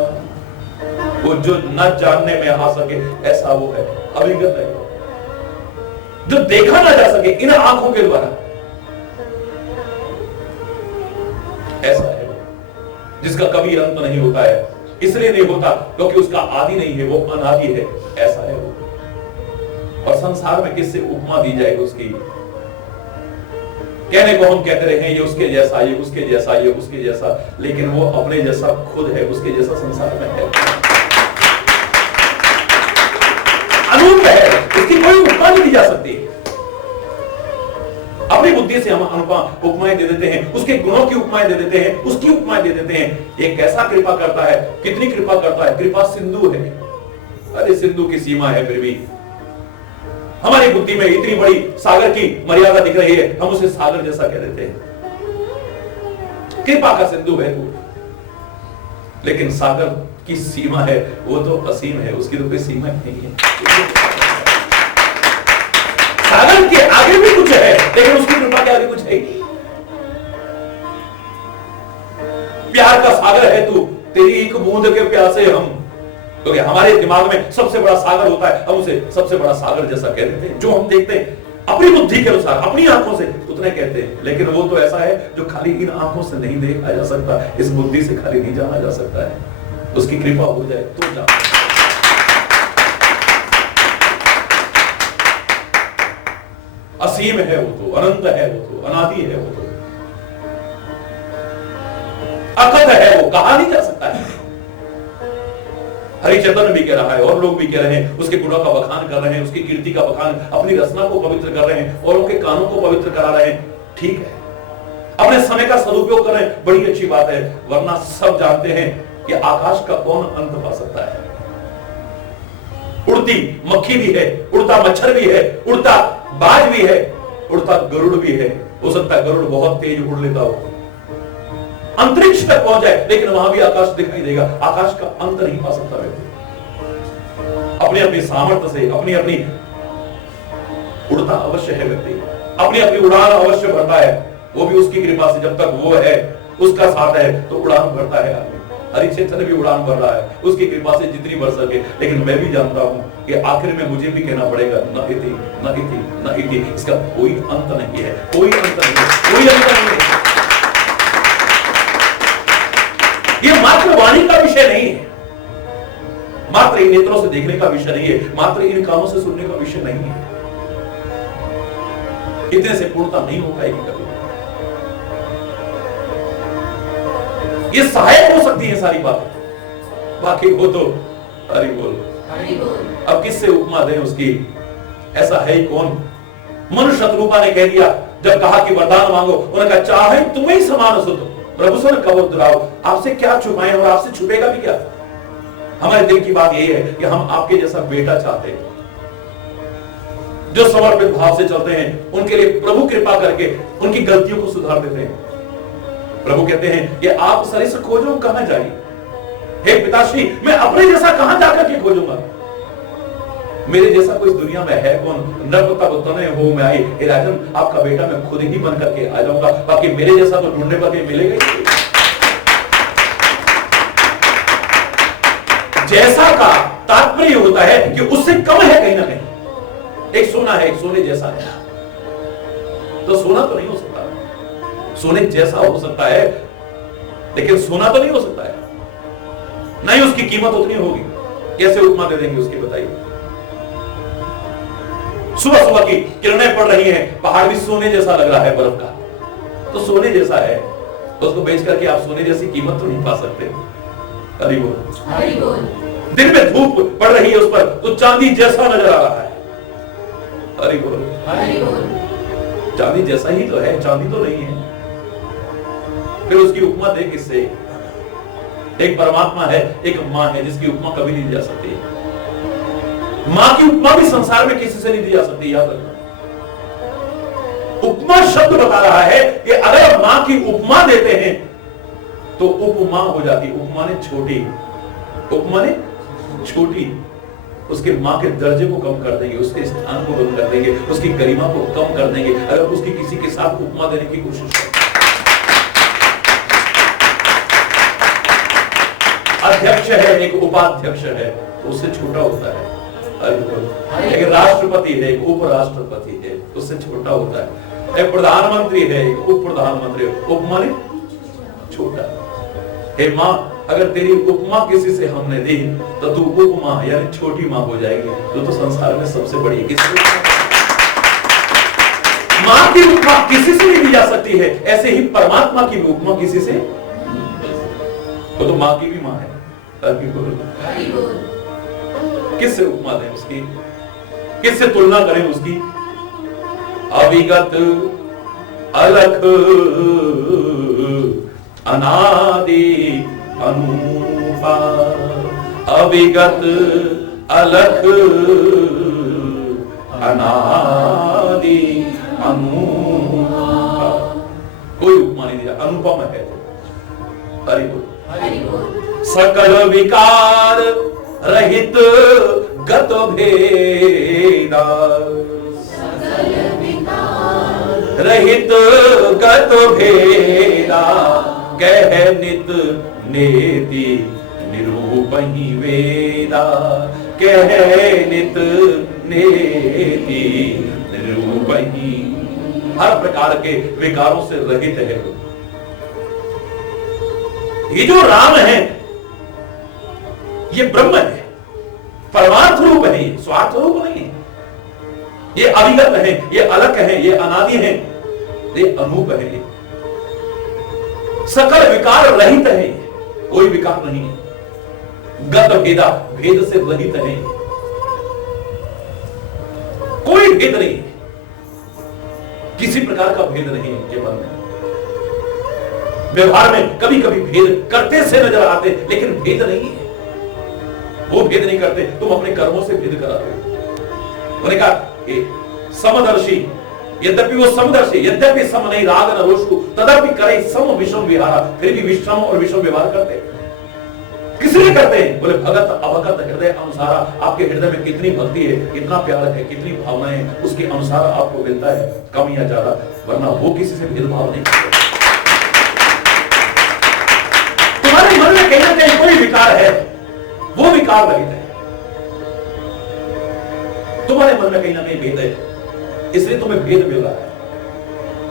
वो जो न जानने में आ सके ऐसा वो है, अविगत है, जो देखा ना जा सके इन आंखों के द्वारा, ऐसा है वो, जिसका कभी अंत नहीं होता है। इसलिए नहीं होता क्योंकि उसका आदि नहीं है, वो अनादि है, ऐसा है वो। और संसार में किससे उपमा दी जाए उसकी? कहने को हम कहते रहे ये उसके जैसा, ये उसके जैसा, ये उसके जैसा, लेकिन वो अपने जैसा खुद है, उसके जैसा संसार में है, अनूप है, इसकी कोई उपमा नहीं दी जा सकती। अपनी बुद्धि से हम उपमाएं दे देते हैं, उसके गुणों की उपमाएं दे देते हैं, उसकी उपमाएं दे देते हैं। ये कैसा कृपा करता है, कितनी कृपा करता है? कृपा सिंधु है, अरे सिंधु की सीमा है, फिर भी हमारी बुद्धि में इतनी बड़ी सागर की मर्यादा दिख रही है, हम उसे सागर जैसा कह देते हैं। कृपा का सिंधु है तू। लेकिन सागर की सीमा है वो तो असीम है, उसकी तो कोई सीमा नहीं है। सागर के आगे भी कुछ है, लेकिन उसकी कृपा के आगे कुछ है ही। प्यार का सागर है तू, तेरी एक बूंद के प्यासे हम, क्योंकि हमारे दिमाग में सबसे बड़ा सागर होता है, हम उसे सबसे बड़ा सागर जैसा कह देते हैं। जो हम देखते हैं अपनी बुद्धि के अनुसार, अपनी आंखों से, उतने कहते हैं, लेकिन वो तो ऐसा है जो खाली इन आंखों से नहीं देखा जा सकता, इस बुद्धि से खाली नहीं जाना जा सकता है। उसकी कृपा हो जाए तो जा। असीम है वो तो, अनंत है वो तो, अनादि है वो तो, अकथ है वो, कहा नहीं जा सकता है। हरिचंद्र भी कह रहा है और लोग भी कह रहे हैं, उसके गुणों का बखान कर रहे हैं, उसकी कीर्ति का बखान, अपनी रचना को पवित्र कर रहे हैं और उनके कानों को पवित्र करा रहे हैं। ठीक है, अपने समय का सदुपयोग कर रहे हैं, बड़ी अच्छी बात है। वरना सब जानते हैं कि आकाश का कौन अंत पा सकता है। उड़ती मक्खी भी है, उड़ता मच्छर भी है, उड़ता बाज भी है, उड़ता गरुड़ भी है। हो सकता है गरुड़ बहुत तेज उड़ लेता हो, अंतरिक्ष तक पहुंच जाए, लेकिन वहां भी आकाश दिखाई देगा। आकाश का अंत नहीं पा सकता व्यक्ति। अपनी अपनी सामर्थ्य से अपनी अपनी उड़ता अवश्य है व्यक्ति, अपनी अपनी उड़ान अवश्य भरता है। वो भी उसकी कृपा से, जब तक वो है, उसका साथ है, तो उड़ान भरता है आदमी। हरिचंद्र भी उड़ान भर रहा है उसकी कृपा से जितनी भर सके। लेकिन मैं भी जानता हूं कि आखिर में मुझे भी कहना पड़ेगा न इति न इति न इति। इसका कोई अंत नहीं है, कोई अंत नहीं है, कोई अंत नहीं है। ये मात्र वाणी का विषय नहीं है, मात्र इन नेत्रों से देखने का विषय नहीं है, मात्र इन कानों से सुनने का विषय नहीं है। इतने से पूर्णता नहीं हो पाएगी कभी। ये सहायक हो सकती है सारी बातें, बाकी वो तो हरि बोल। अब किससे उपमा दें उसकी, ऐसा है ही कौन। मनुष्य शत्रुपा ने कह दिया, जब कहा कि वरदान मांगो, उन्होंने कहा चाहे तुम्हें समान सुत प्रभु सन कहो दुराओ। आपसे क्या छुपाएं और आपसे छुपेगा भी क्या। हमारे दिल की बात यही है कि हम आपके जैसा बेटा चाहते हैं, जो समर्पित भाव से चलते हैं। उनके लिए प्रभु कृपा करके उनकी गलतियों को सुधार देते हैं। प्रभु कहते हैं कि आप सरिस खोजो कहां जाइए। हे पिताश्री, मैं अपने जैसा कहां जाकर के खोजूंगा। मेरे जैसा कोई दुनिया में है कौन। नर तब तने हो मैं आई। हे राजन, आपका बेटा मैं खुद ही बन करके आ जाऊंगा, बाकी मेरे जैसा तो ढूंढने पर मिलेगा ही। जैसा का तात्पर्य होता है कि उससे कम है कहीं ना कहीं। एक सोना है, एक सोने जैसा है, तो सोना तो नहीं हो सकता। सोने जैसा हो सकता है, लेकिन सोना तो नहीं हो सकता है, नहीं उसकी कीमत उतनी होगी। कैसे उपमा दे देंगे उसकी, बताइए। सुबह सुबह की किरणें पड़ रही हैं, पहाड़ भी सोने जैसा लग रहा है बर्फ का, तो सोने जैसा है, उसको बेच करके आप सोने जैसी कीमत तो नहीं पा सकते। हरि बोल, हरि बोल। दिन में धूप पड़ रही है उस पर, तो चांदी जैसा नजर आ रहा है। हरि बोल, हरि बोल। चांदी जैसा ही तो है, चांदी तो नहीं है। फिर उसकी उपमा दे किससे। एक परमात्मा है, एक मां है, जिसकी उपमा कभी नहीं दी जा सकती। मां की उपमा भी संसार में किसी से नहीं दी जा सकती, याद रखना। उपमा शब्द बता रहा है कि अगर मां की उपमा देते हैं तो उपमा हो जाती। उपमा ने छोटी, उपमा ने छोटी, उसके मां के दर्जे को कम कर देंगे, उसके स्थान को कम कर देंगे, उसकी गरिमा को कम कर देंगे अगर उसकी किसी के साथ उपमा देने की कोशिश करें। अध्यक्ष है, एक उपाध्यक्ष है, तो उससे छोटा होता है। एक राष्ट्रपति है, एक उपराष्ट्रपति है, उससे छोटा होता है। एक प्रधानमंत्री है, एक उप प्रधानमंत्री, उपमा ने छोटा। हे मां, अगर तेरी उपमा किसी से हमने दी तो तू उपमा यानी छोटी मां हो जाएगी, तो संसार में सबसे बड़ी किससे। मां की उपमा किसी से नहीं दी जा सकती है, ऐसे ही परमात्मा की उपमा किसी से, वो तो मां की भी मां है। किससे उपमा दें उसकी, किससे तुलना करें उसकी। अविगत अलख अनादि अनूपा, अविगत अलख अनादि अनूपा। कोई उपमा नहीं दिया, अनुपम है। हरि बोल। सकल विकार रहित गत भेदा, रहित गत भेदा, कह नित नेति निरूपहि वेदा, कह नित नेति निरूपहि। हर प्रकार के विकारों से रहित है। ये जो राम है ये ब्रह्म है, परमार्थ रूप है, ये स्वार्थ रूप नहीं है। ये अविगत है, ये अलग है, ये अनादि है, ये अनूप है। सकल विकार रहित है, कोई विकार नहीं है। गत भेदा, भेद से रहित है, कोई भेद नहीं है, किसी प्रकार का भेद नहीं है इनके मन में। व्यवहार में कभी कभी भेद करते से नजर आते, लेकिन भेद नहीं है। वो भेद नहीं करते, तुम अपने कर्मों से भेद कराते हो। उन्होंने कहा समदर्शी, यद्यपि वो समदर्शी, यद्यपि सम नहीं राग न रोषु, तदपि करे सम विषम विहारा, फिर भी विषम और विषम व्यवहार करते। किस लिए करते हैं? बोले भगत अभगत हृदय अनुसार, आपके हृदय में कितनी भक्ति है, कितना प्यार है, कितनी भावनाएं हैं, उसके अनुसार आपको मिलता है, कम या ज्यादा, वरना वो किसी से भेदभाव नहीं करते। तुम्हारे मन में कहीं ना कहीं कोई विकार है, वो विकार रहित है। तुम्हारे मन में कहीं ना कहीं भेद है, इसलिए तुम्हें भेद मिल रहा है,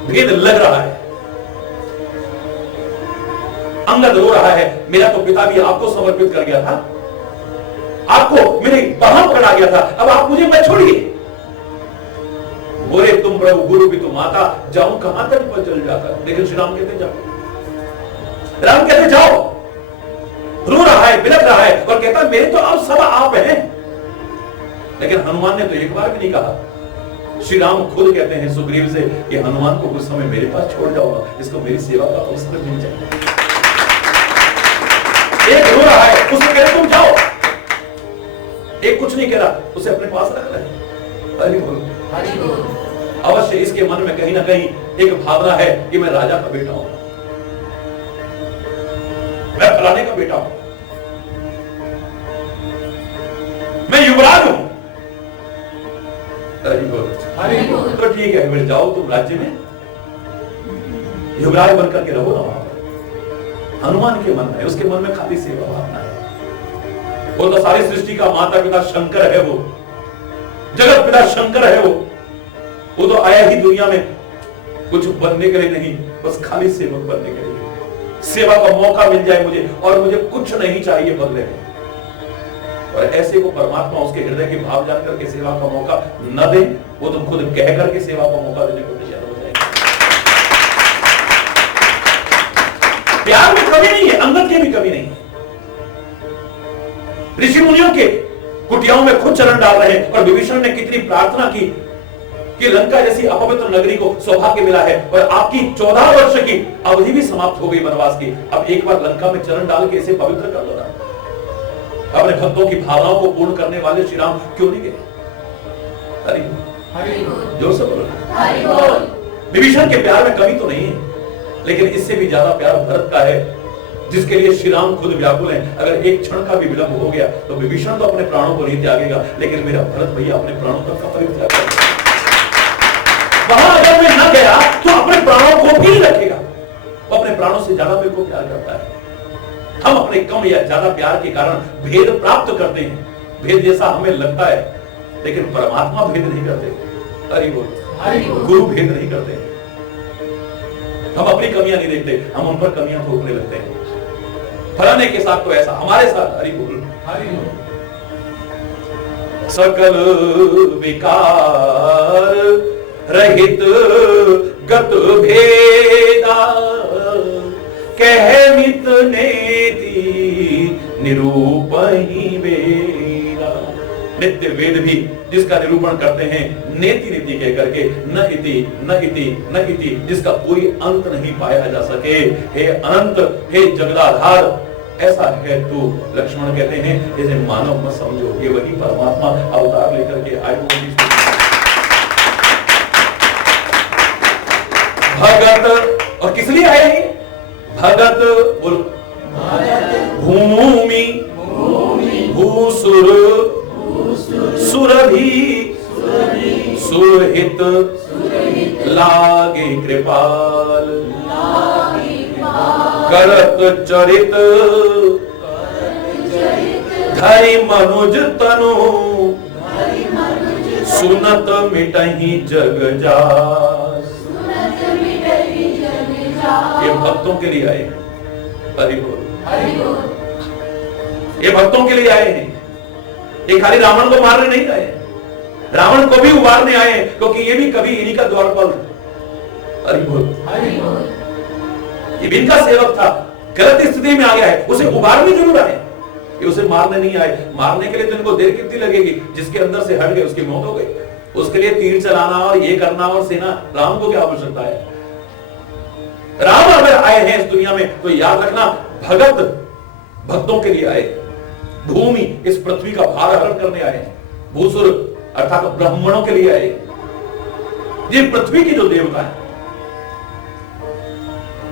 भेद लग रहा है। अंगद रो रहा है, मेरा तो पिता भी आपको समर्पित कर गया था, आपको मेरी बाहों पकड़ा गया था, अब आप मुझे मत छोड़िए। बोले तुम प्रभु गुरु भी तुम माता, जाऊं कहां तक पर चल जाकर। लेकिन श्री राम कहते जाओ, राम कहते जाओ। रो रहा है, बिलख रहा है और कहता मेरे तो अब सब आप हैं। लेकिन हनुमान ने तो एक बार भी नहीं कहा। श्री राम खुद कहते हैं सुग्रीव से कि हनुमान को कुछ समय मेरे पास छोड़ जाओ, इसको मेरी सेवा का अवसर मिल जाए। एक रो रहा है, उससे कह रहे तुम जाओ। एक कुछ नहीं कह रहा, उसे अपने पास रख रहे हैं। हरि बोल। अवश्य इसके मन में कहीं ना कहीं एक भावना है कि मैं राजा का बेटा हूं, मैं फलाने का बेटा हूं, मैं युवराज हूं। तो ठीक है, फिर जाओ तुम राज्य में युवराज बनकर के रहो ना वहां पर। हनुमान के मन में, उसके मन में खाली सेवा भावना है। वो तो सारी सृष्टि का माता पिता शंकर है, वो जगत पिता शंकर है। वो तो आया ही दुनिया में कुछ बनने के लिए नहीं, बस खाली सेवक बनने के लिए। सेवा का मौका मिल जाए मुझे, और मुझे कुछ नहीं चाहिए बदले में। और ऐसे को परमात्मा उसके हृदय के भाव जान करके सेवा का मौका न दे, वो तो खुद कह करके सेवा का मौका देने को तैयार हो जाएगा। प्यार में कमी नहीं है, अंगद की भी कमी नहीं है। ऋषि मुनियों के कुटियाओं में खुद चरण डाल रहे हैं, और विभीषण ने कितनी प्रार्थना की कि लंका जैसी अपवित्र नगरी को सौभाग्य मिला है, और आपकी 14 वर्ष की अवधि भी समाप्त हो गई वनवास की। अब एक बार लंका में चरण डाल के इसे पवित्र कर लो ना। अपने भक्तों की भावनाओं को पूर्ण करने वाले श्री राम क्यों नहीं गए? हरि जोर से बोलो। विभीषण के प्यार में कमी तो नहीं है, लेकिन इससे भी ज्यादा प्यार भरत का है, जिसके लिए श्री राम खुद व्याकुल हैं। अगर एक क्षण का भी विलंब हो गया तो विभीषण तो अपने प्राणों को नहीं त्यागेगा, लेकिन मेरा भरत भैया अपने प्राणों तक का परित्याग करेगा। वहां अगर मैं न गया तो अपने प्राणों को भी रखेगा। वो अपने प्राणों से ज्यादा मेरे को प्यार करता है। हम अपने कम या ज्यादा प्यार के कारण भेद प्राप्त करते हैं, भेद जैसा हमें लगता है, लेकिन परमात्मा भेद नहीं करते। हरि बोल। गुरु भेद नहीं करते। हम अपनी कमियां नहीं देखते, हम उन पर कमियां थोपने लगते हैं। फलाने के साथ तो ऐसा, हमारे साथ। हरि बोल। सकल विकार रहित गत भेदा, कह नित नेति निरूपहि वेदा। नित्य वेद भी जिसका निरूपण करते हैं नेति नीति कह करके, न इति न इति न इति, जिसका कोई अंत नहीं पाया जा सके। हे अनंत, हे जगदाधार, ऐसा है तू। लक्ष्मण कहते हैं जैसे मानव मत समझो, ये वही परमात्मा अवतार लेकर के आए। भगत, और किस लिए आए हैं? भगत बोलो, भूमि भूसुर सुरभि सुरहित लागे कृपाल करत चरित धरि मनुज तनु सुनत मिटहि जग जास। ये भक्तों के लिए आए हैं। हरि बोल। ये भक्तों के लिए आए हैं। ये खाली रावण को मारने नहीं आए, रावण को भी उबारने आए, क्योंकि ये भी कभी इन्हीं का द्वारपाल था। हरि बोल। ये भी इनका सेवक था, गलत स्थिति में आ गया है, उसे उबारने जरूर आए, ये उसे मारने नहीं आए। मारने के लिए तो इनको देर कितनी लगेगी, जिसके अंदर से हट गए उसकी मौत हो गई। उसके लिए तीर चलाना और ये करना और सेना, राम को क्या आवश्यकता है? राम अगर आए हैं इस दुनिया में तो याद रखना, भगत भक्तों के लिए आए। भूमि इस पृथ्वी का भार हरण करने आए हैं। भूसुर अर्थात ब्राह्मणों के लिए आए। ये पृथ्वी की जो देवता है,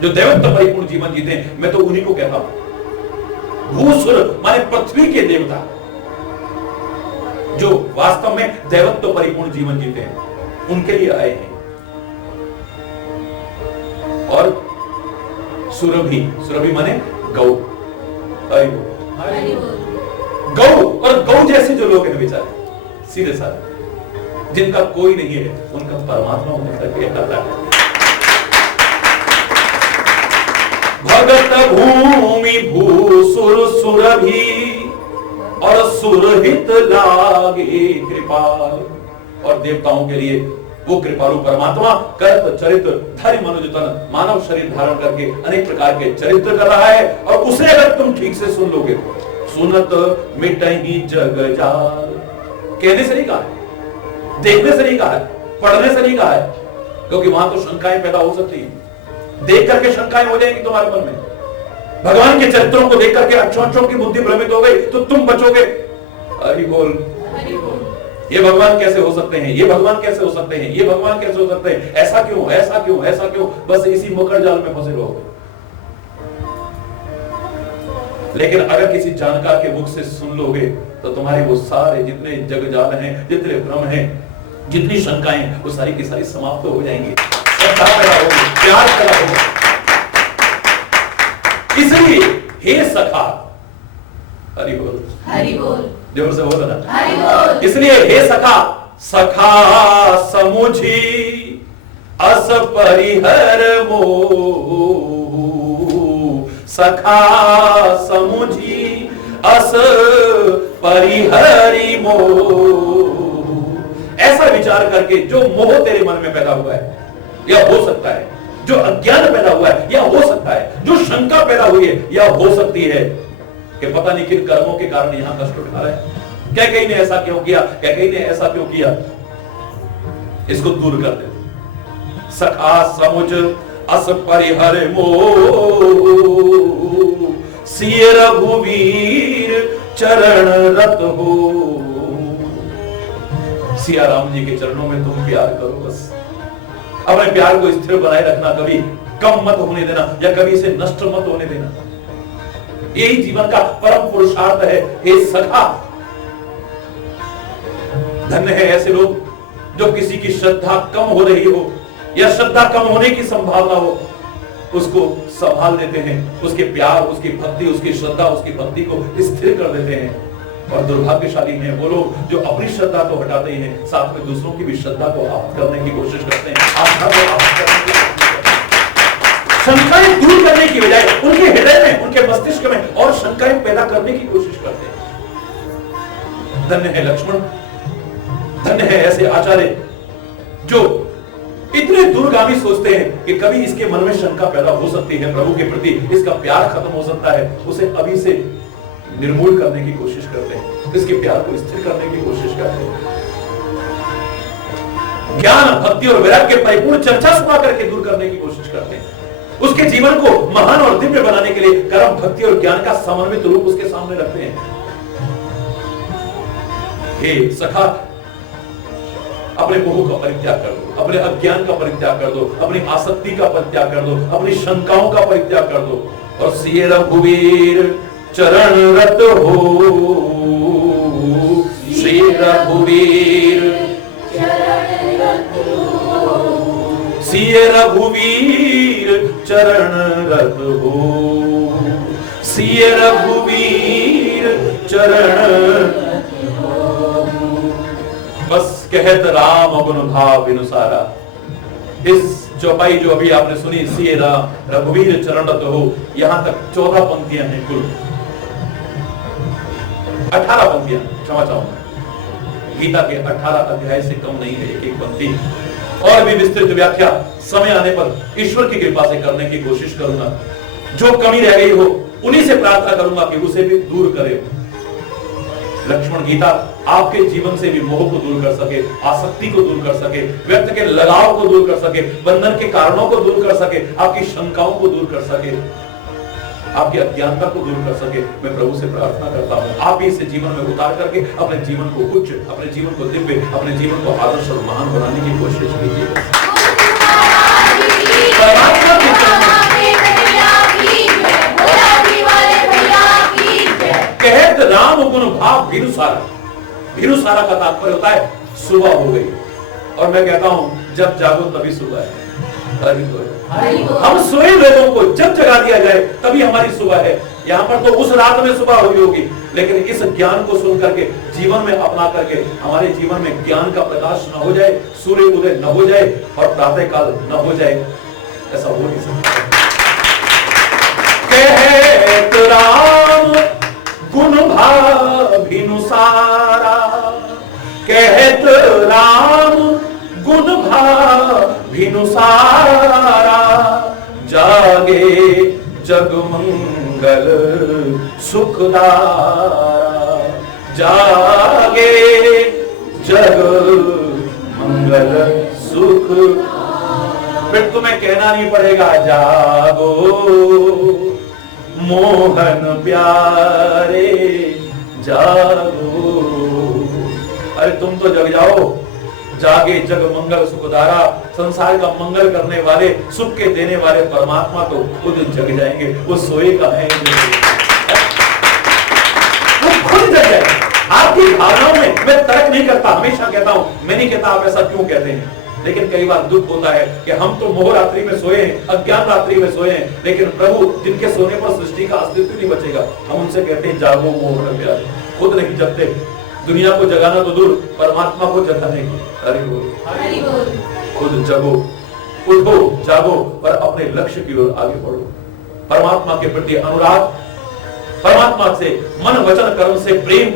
जो देवत्व परिपूर्ण जीवन जीते हैं, मैं तो उन्हीं को कहता हूं। भूसुर माने पृथ्वी के देवता, जो वास्तव में देवत्व परिपूर्ण जीवन जीते हैं, उनके लिए आए हैं। और सुरभि, सुरभि माने गौ। गौ और गौ जैसे जो लोग हैं बेचारे, सीधे साधे, जिनका कोई नहीं है, उनका परमात्मा होने तक यह करता है। भगत भूमि भूसुर सुरभि और सुरहित लागे कृपाल। और देवताओं के लिए वो कृपालु परमात्मा करत चरित्र धरि मनुज तन, मानव शरीर धारण करके अनेक प्रकार के चरित्र कर रहा है। और उसे अगर तुम ठीक से सुन लोगे, सुनत मिटहि जग जाल। कहने से नहीं कहा है, देखने से नहीं कहा है, पढ़ने से नहीं कहा है, क्योंकि वहां तो शंकाएं पैदा हो सकती हैं। देख करके शंकाएं हो जाएंगी तुम्हारे मन में। भगवान के चरित्रों को देख करके अच्छों की बुद्धि भ्रमित हो गई तो तुम बचोगे। हरि बोल। ये भगवान कैसे हो सकते हैं, ये भगवान कैसे हो सकते हैं, ये भगवान कैसे हो सकते हैं, ऐसा क्यों, ऐसा क्यों, ऐसा क्यों, बस इसी मकर जाल में फंसे रहोगे। लेकिन अगर किसी जानकार के मुख से सुन लोगे तो तुम्हारे वो सारे जितने जगजाल हैं, जितने भ्रम हैं, जितनी शंकाएं, वो सारी की सारी समाप्त हो जाएंगी। प्यार पैदा होगा। इसलिए हे सखा, हरि बोल, हरि बोल, जोर से बोलो ना, हरि बोल। इसलिए हे सखा, सखा समुझी अस परिहर मोह, सखा समुझी अस परिहरि मोह। ऐसा विचार करके जो मोह तेरे मन में पैदा हुआ है, या हो सकता है जो अज्ञान पैदा हुआ है, या हो सकता है जो शंका पैदा हुई है, या हो सकती है कि पता नहीं किन कर्मों के कारण यहां कष्ट उठा रहे हैं, क्या कहीं ने ऐसा क्यों किया, क्या कहीं ने ऐसा क्यों किया, इसको दूर कर दे। सखा समुझ अस परिहर मोह, सिय रघुवीर चरण रत हो। सिया राम जी के चरणों में तुम प्यार करो, बस अपने प्यार को स्थिर बनाए रखना, कभी कम मत होने देना या कभी इसे नष्ट मत होने देना। यही जीवन का परम पुरुषार्थ है। हे सखा, धन्य है ऐसे लोग जो किसी की श्रद्धा कम हो रही हो या श्रद्धा कम होने की संभावना हो, उसको संभाल देते हैं, उसके प्यार, उसकी भक्ति, उसकी श्रद्धा, उसकी भक्ति को स्थिर कर देते हैं। और दुर्भाग्यशाली हैं वो लोग जो अपनी श्रद्धा तो हटाते ही हैं, साथ में दूसरों की भी श्रद्धा को आहत करने की कोशिश करते हैं, आस्था को आहत करने की कोशिश करते हैं। शंकाएं दूर करने की बजाय उनके हृदय में, उनके मस्तिष्क में और शंकाएं पैदा करने की कोशिश करते हैं। धन्य है लक्ष्मण, धन्य है ऐसे आचार्य जो इतने दूरगामी सोचते हैं कि कभी इसके मन में शंका पैदा हो सकती है प्रभु के प्रति, इसका प्यार खत्म हो सकता है, उसे अभी से निर्मूल करने की कोशिश करते हैं, इसके प्यार को स्थिर करने की कोशिश करते हैं। ज्ञान, भक्ति और वैराग्य परिपूर्ण चर्चा सुना करके दूर करने की कोशिश करते हैं। उसके जीवन को महान और दिव्य बनाने के लिए कर्म, भक्ति और ज्ञान का समन्वित रूप उसके सामने रखते हैं। हे सखा, अपने मोह का परित्याग कर दो, अपने अज्ञान का परित्याग कर दो, अपनी आसक्ति का परित्याग कर दो, अपनी शंकाओं का परित्याग कर दो और सिय रघुवीर चरण रत हो, श्री रघुवीर सिय रघुवीर चरण रत हो, सिय रघुवीर चरण। बस कहत राम गुण भाव बिनु सारा। इस चौपाई जो अभी आपने सुनी, सिय रघुवीर चरण रत हो, यहां तक 14 पंक्तियां हैं कुल, 18 पंक्तियां, क्षमा चाहूंगा, गीता के 18 अध्याय से कम नहीं है एक एक पंक्ति। और भी विस्तृत व्याख्या समय आने पर ईश्वर की कृपा से करने की कोशिश करूंगा। जो कमी रह गई हो उन्हीं से प्रार्थना करूंगा कि उसे भी दूर करे। लक्ष्मण गीता आपके जीवन से भी मोह को दूर कर सके, आसक्ति को दूर कर सके, व्यक्ति के लगाव को दूर कर सके, बंधन के कारणों को दूर कर सके, आपकी शंकाओं को दूर कर सके, आपकी अज्ञानता को दूर कर सके। मैं प्रभु से प्रार्थना करता हूं, आप इसे जीवन में उतार करके अपने जीवन को उच्च, अपने जीवन को दिव्य, अपने जीवन को आदर्श और महान बनाने की कोशिश कीजिए। परमात्मा के कहत राम गुण भाव बिनु सारा। बिनु सारा का तात्पर्य होता है सुबह हो गई, और मैं कहता हूं जब जागो तभी सुबह है। हम सोए लोगों को जब जगा दिया जाए तभी हमारी सुबह है। यहाँ पर तो उस रात में सुबह हुई होगी, लेकिन इस ज्ञान को सुन करके जीवन में अपना करके हमारे जीवन में ज्ञान का प्रकाश न हो जाए, सूर्य उदय न हो जाए और प्रातः काल न हो जाए, ऐसा हो नहीं सकता। कहत राम गुण भाभिनु सारा, कहत राम गुण भाभिनु सारा, जागे जग मंगल सुखदारा, जागे जग मंगल सुख। फिर तुम्हें कहना नहीं पड़ेगा जागो मोहन प्यारे जागो। अरे तुम तो जग जाओ, जागे जग मंगल सुखदारा। संसार का मंगल करने वाले, सुख के देने वाले परमात्मा तो खुद जग जाएंगे। वो सोए का है, वो खुद जग जाए। आपकी भावनाओं में मैं तर्क नहीं करता, हमेशा कहता हूं, मैं नहीं कहता आप ऐसा क्यों कहते हैं, लेकिन कई बार दुख होता है कि हम तो मोह रात्रि में सोए हैं, अज्ञान रात्रि में सोए हैं, लेकिन प्रभु जिनके सोने पर सृष्टि का अस्तित्व नहीं बचेगा, हम उनसे कहते हैं जागो मोह प्यारे। खुद नहीं जगते, दुनिया को जगाना तो दूर, परमात्मा को जगाने की। हरि बोल। खुद जगो, उठो, जागो, पर अपने लक्ष्य की ओर आगे बढ़ो। परमात्मा के प्रति अनुराग, परमात्मा से मन वचन कर्म से प्रेम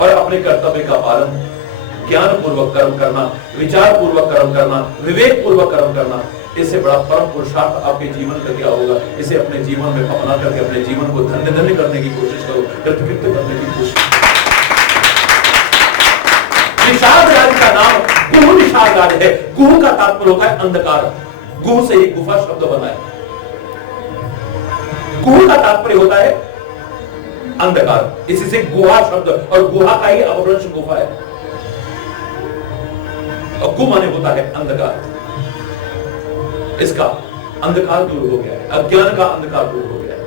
और अपने कर्तव्य का पालन, ज्ञान पूर्वक कर्म करना, विचार पूर्वक कर्म करना, विवेक पूर्वक कर्म करना, इससे बड़ा परम पुरुषार्थ आपके जीवन का क्या होगा। इसे अपने जीवन में अपना करके अपने जीवन को धन्य धन्य करने की कोशिश करो, कृतकृत्य करने की कोशिश। निषाद राज का नाम गुह निषाद राज है। गुह का तात्पर्य होता है अंधकार। गुह से ही गुफा शब्द बना है। गुह का तात्पर्य होता है अंधकार, इसी से गुहा शब्द, और गुहा का ही अपभ्रंश गुफा है। और गु माने होता है अंधकार। इसका अंधकार दूर हो गया है, अज्ञान का अंधकार दूर हो गया है।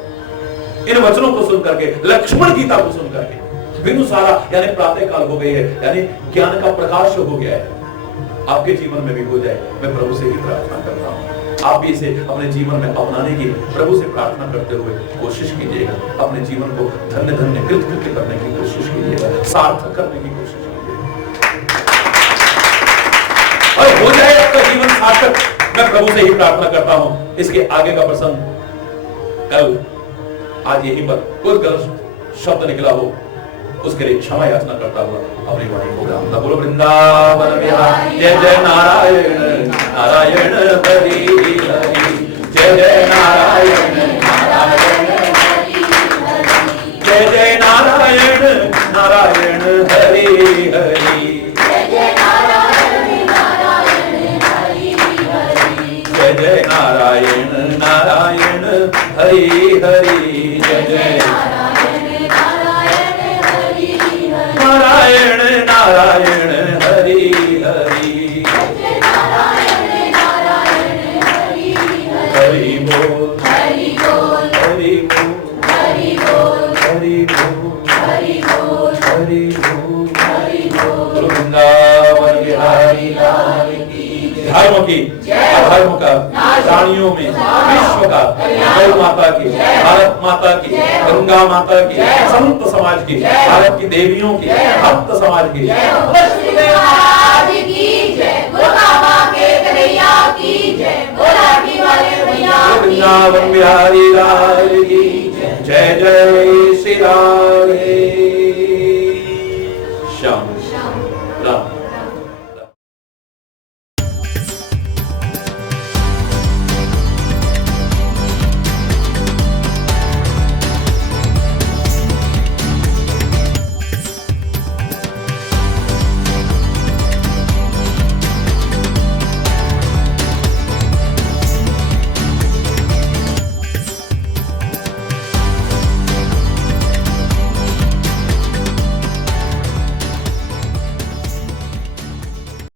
इन वचनों को सुन करके, लक्ष्मण गीता को सुन करके बिनु सारा यानी प्रातः काल हो गई है, यानी ज्ञान का प्रकाश हो गया है, आपके जीवन में भी हो जाए। मैं प्रभु से ही प्रार्थना करता हूं, आप भी इसे अपने जीवन में अपनाने की प्रभु से प्रार्थना करते हुए कोशिश कीजिएगा। अपने जीवन को धन्य धन्य कृतकृत्य करने की कोशिश कीजिएगा, सार्थक करने की कोशिश कीजिएगा, और हो जाए आपका जीवन सार्थक। मैं प्रभु से ही प्रार्थना करता हूं। इसके आगे का प्रसंग कल, आज यहीं पर कोई गलत शब्द निकला हो उसके लिए क्षमा याचना करता हुआ अपनी वाणी को ग्राम बोलो वृंदावन बिहारी। जय जय नारायण नारायण हरि हरि, जय जय नारायण नारायण हरि हरि, जय जय नारायण नारायण हरि हरि, जय जय नारायण नारायण हरि हरि, जय जय नारायण नारायण हरि हरि, जय जय नारायण नारायण हरि हरि, हरि बोल हरि बोल हरि बोल। गुरु वृंदावन बिहारी लाल की धर्म की अधर्म का प्राणियों में विश्व का गौ माता की भारत माता की गंगा माता की संत समाज की भारत की देवियों की भक्त समाज की वृंदावन बिहारी लाल की जय जय श्री राधे श्याम राम।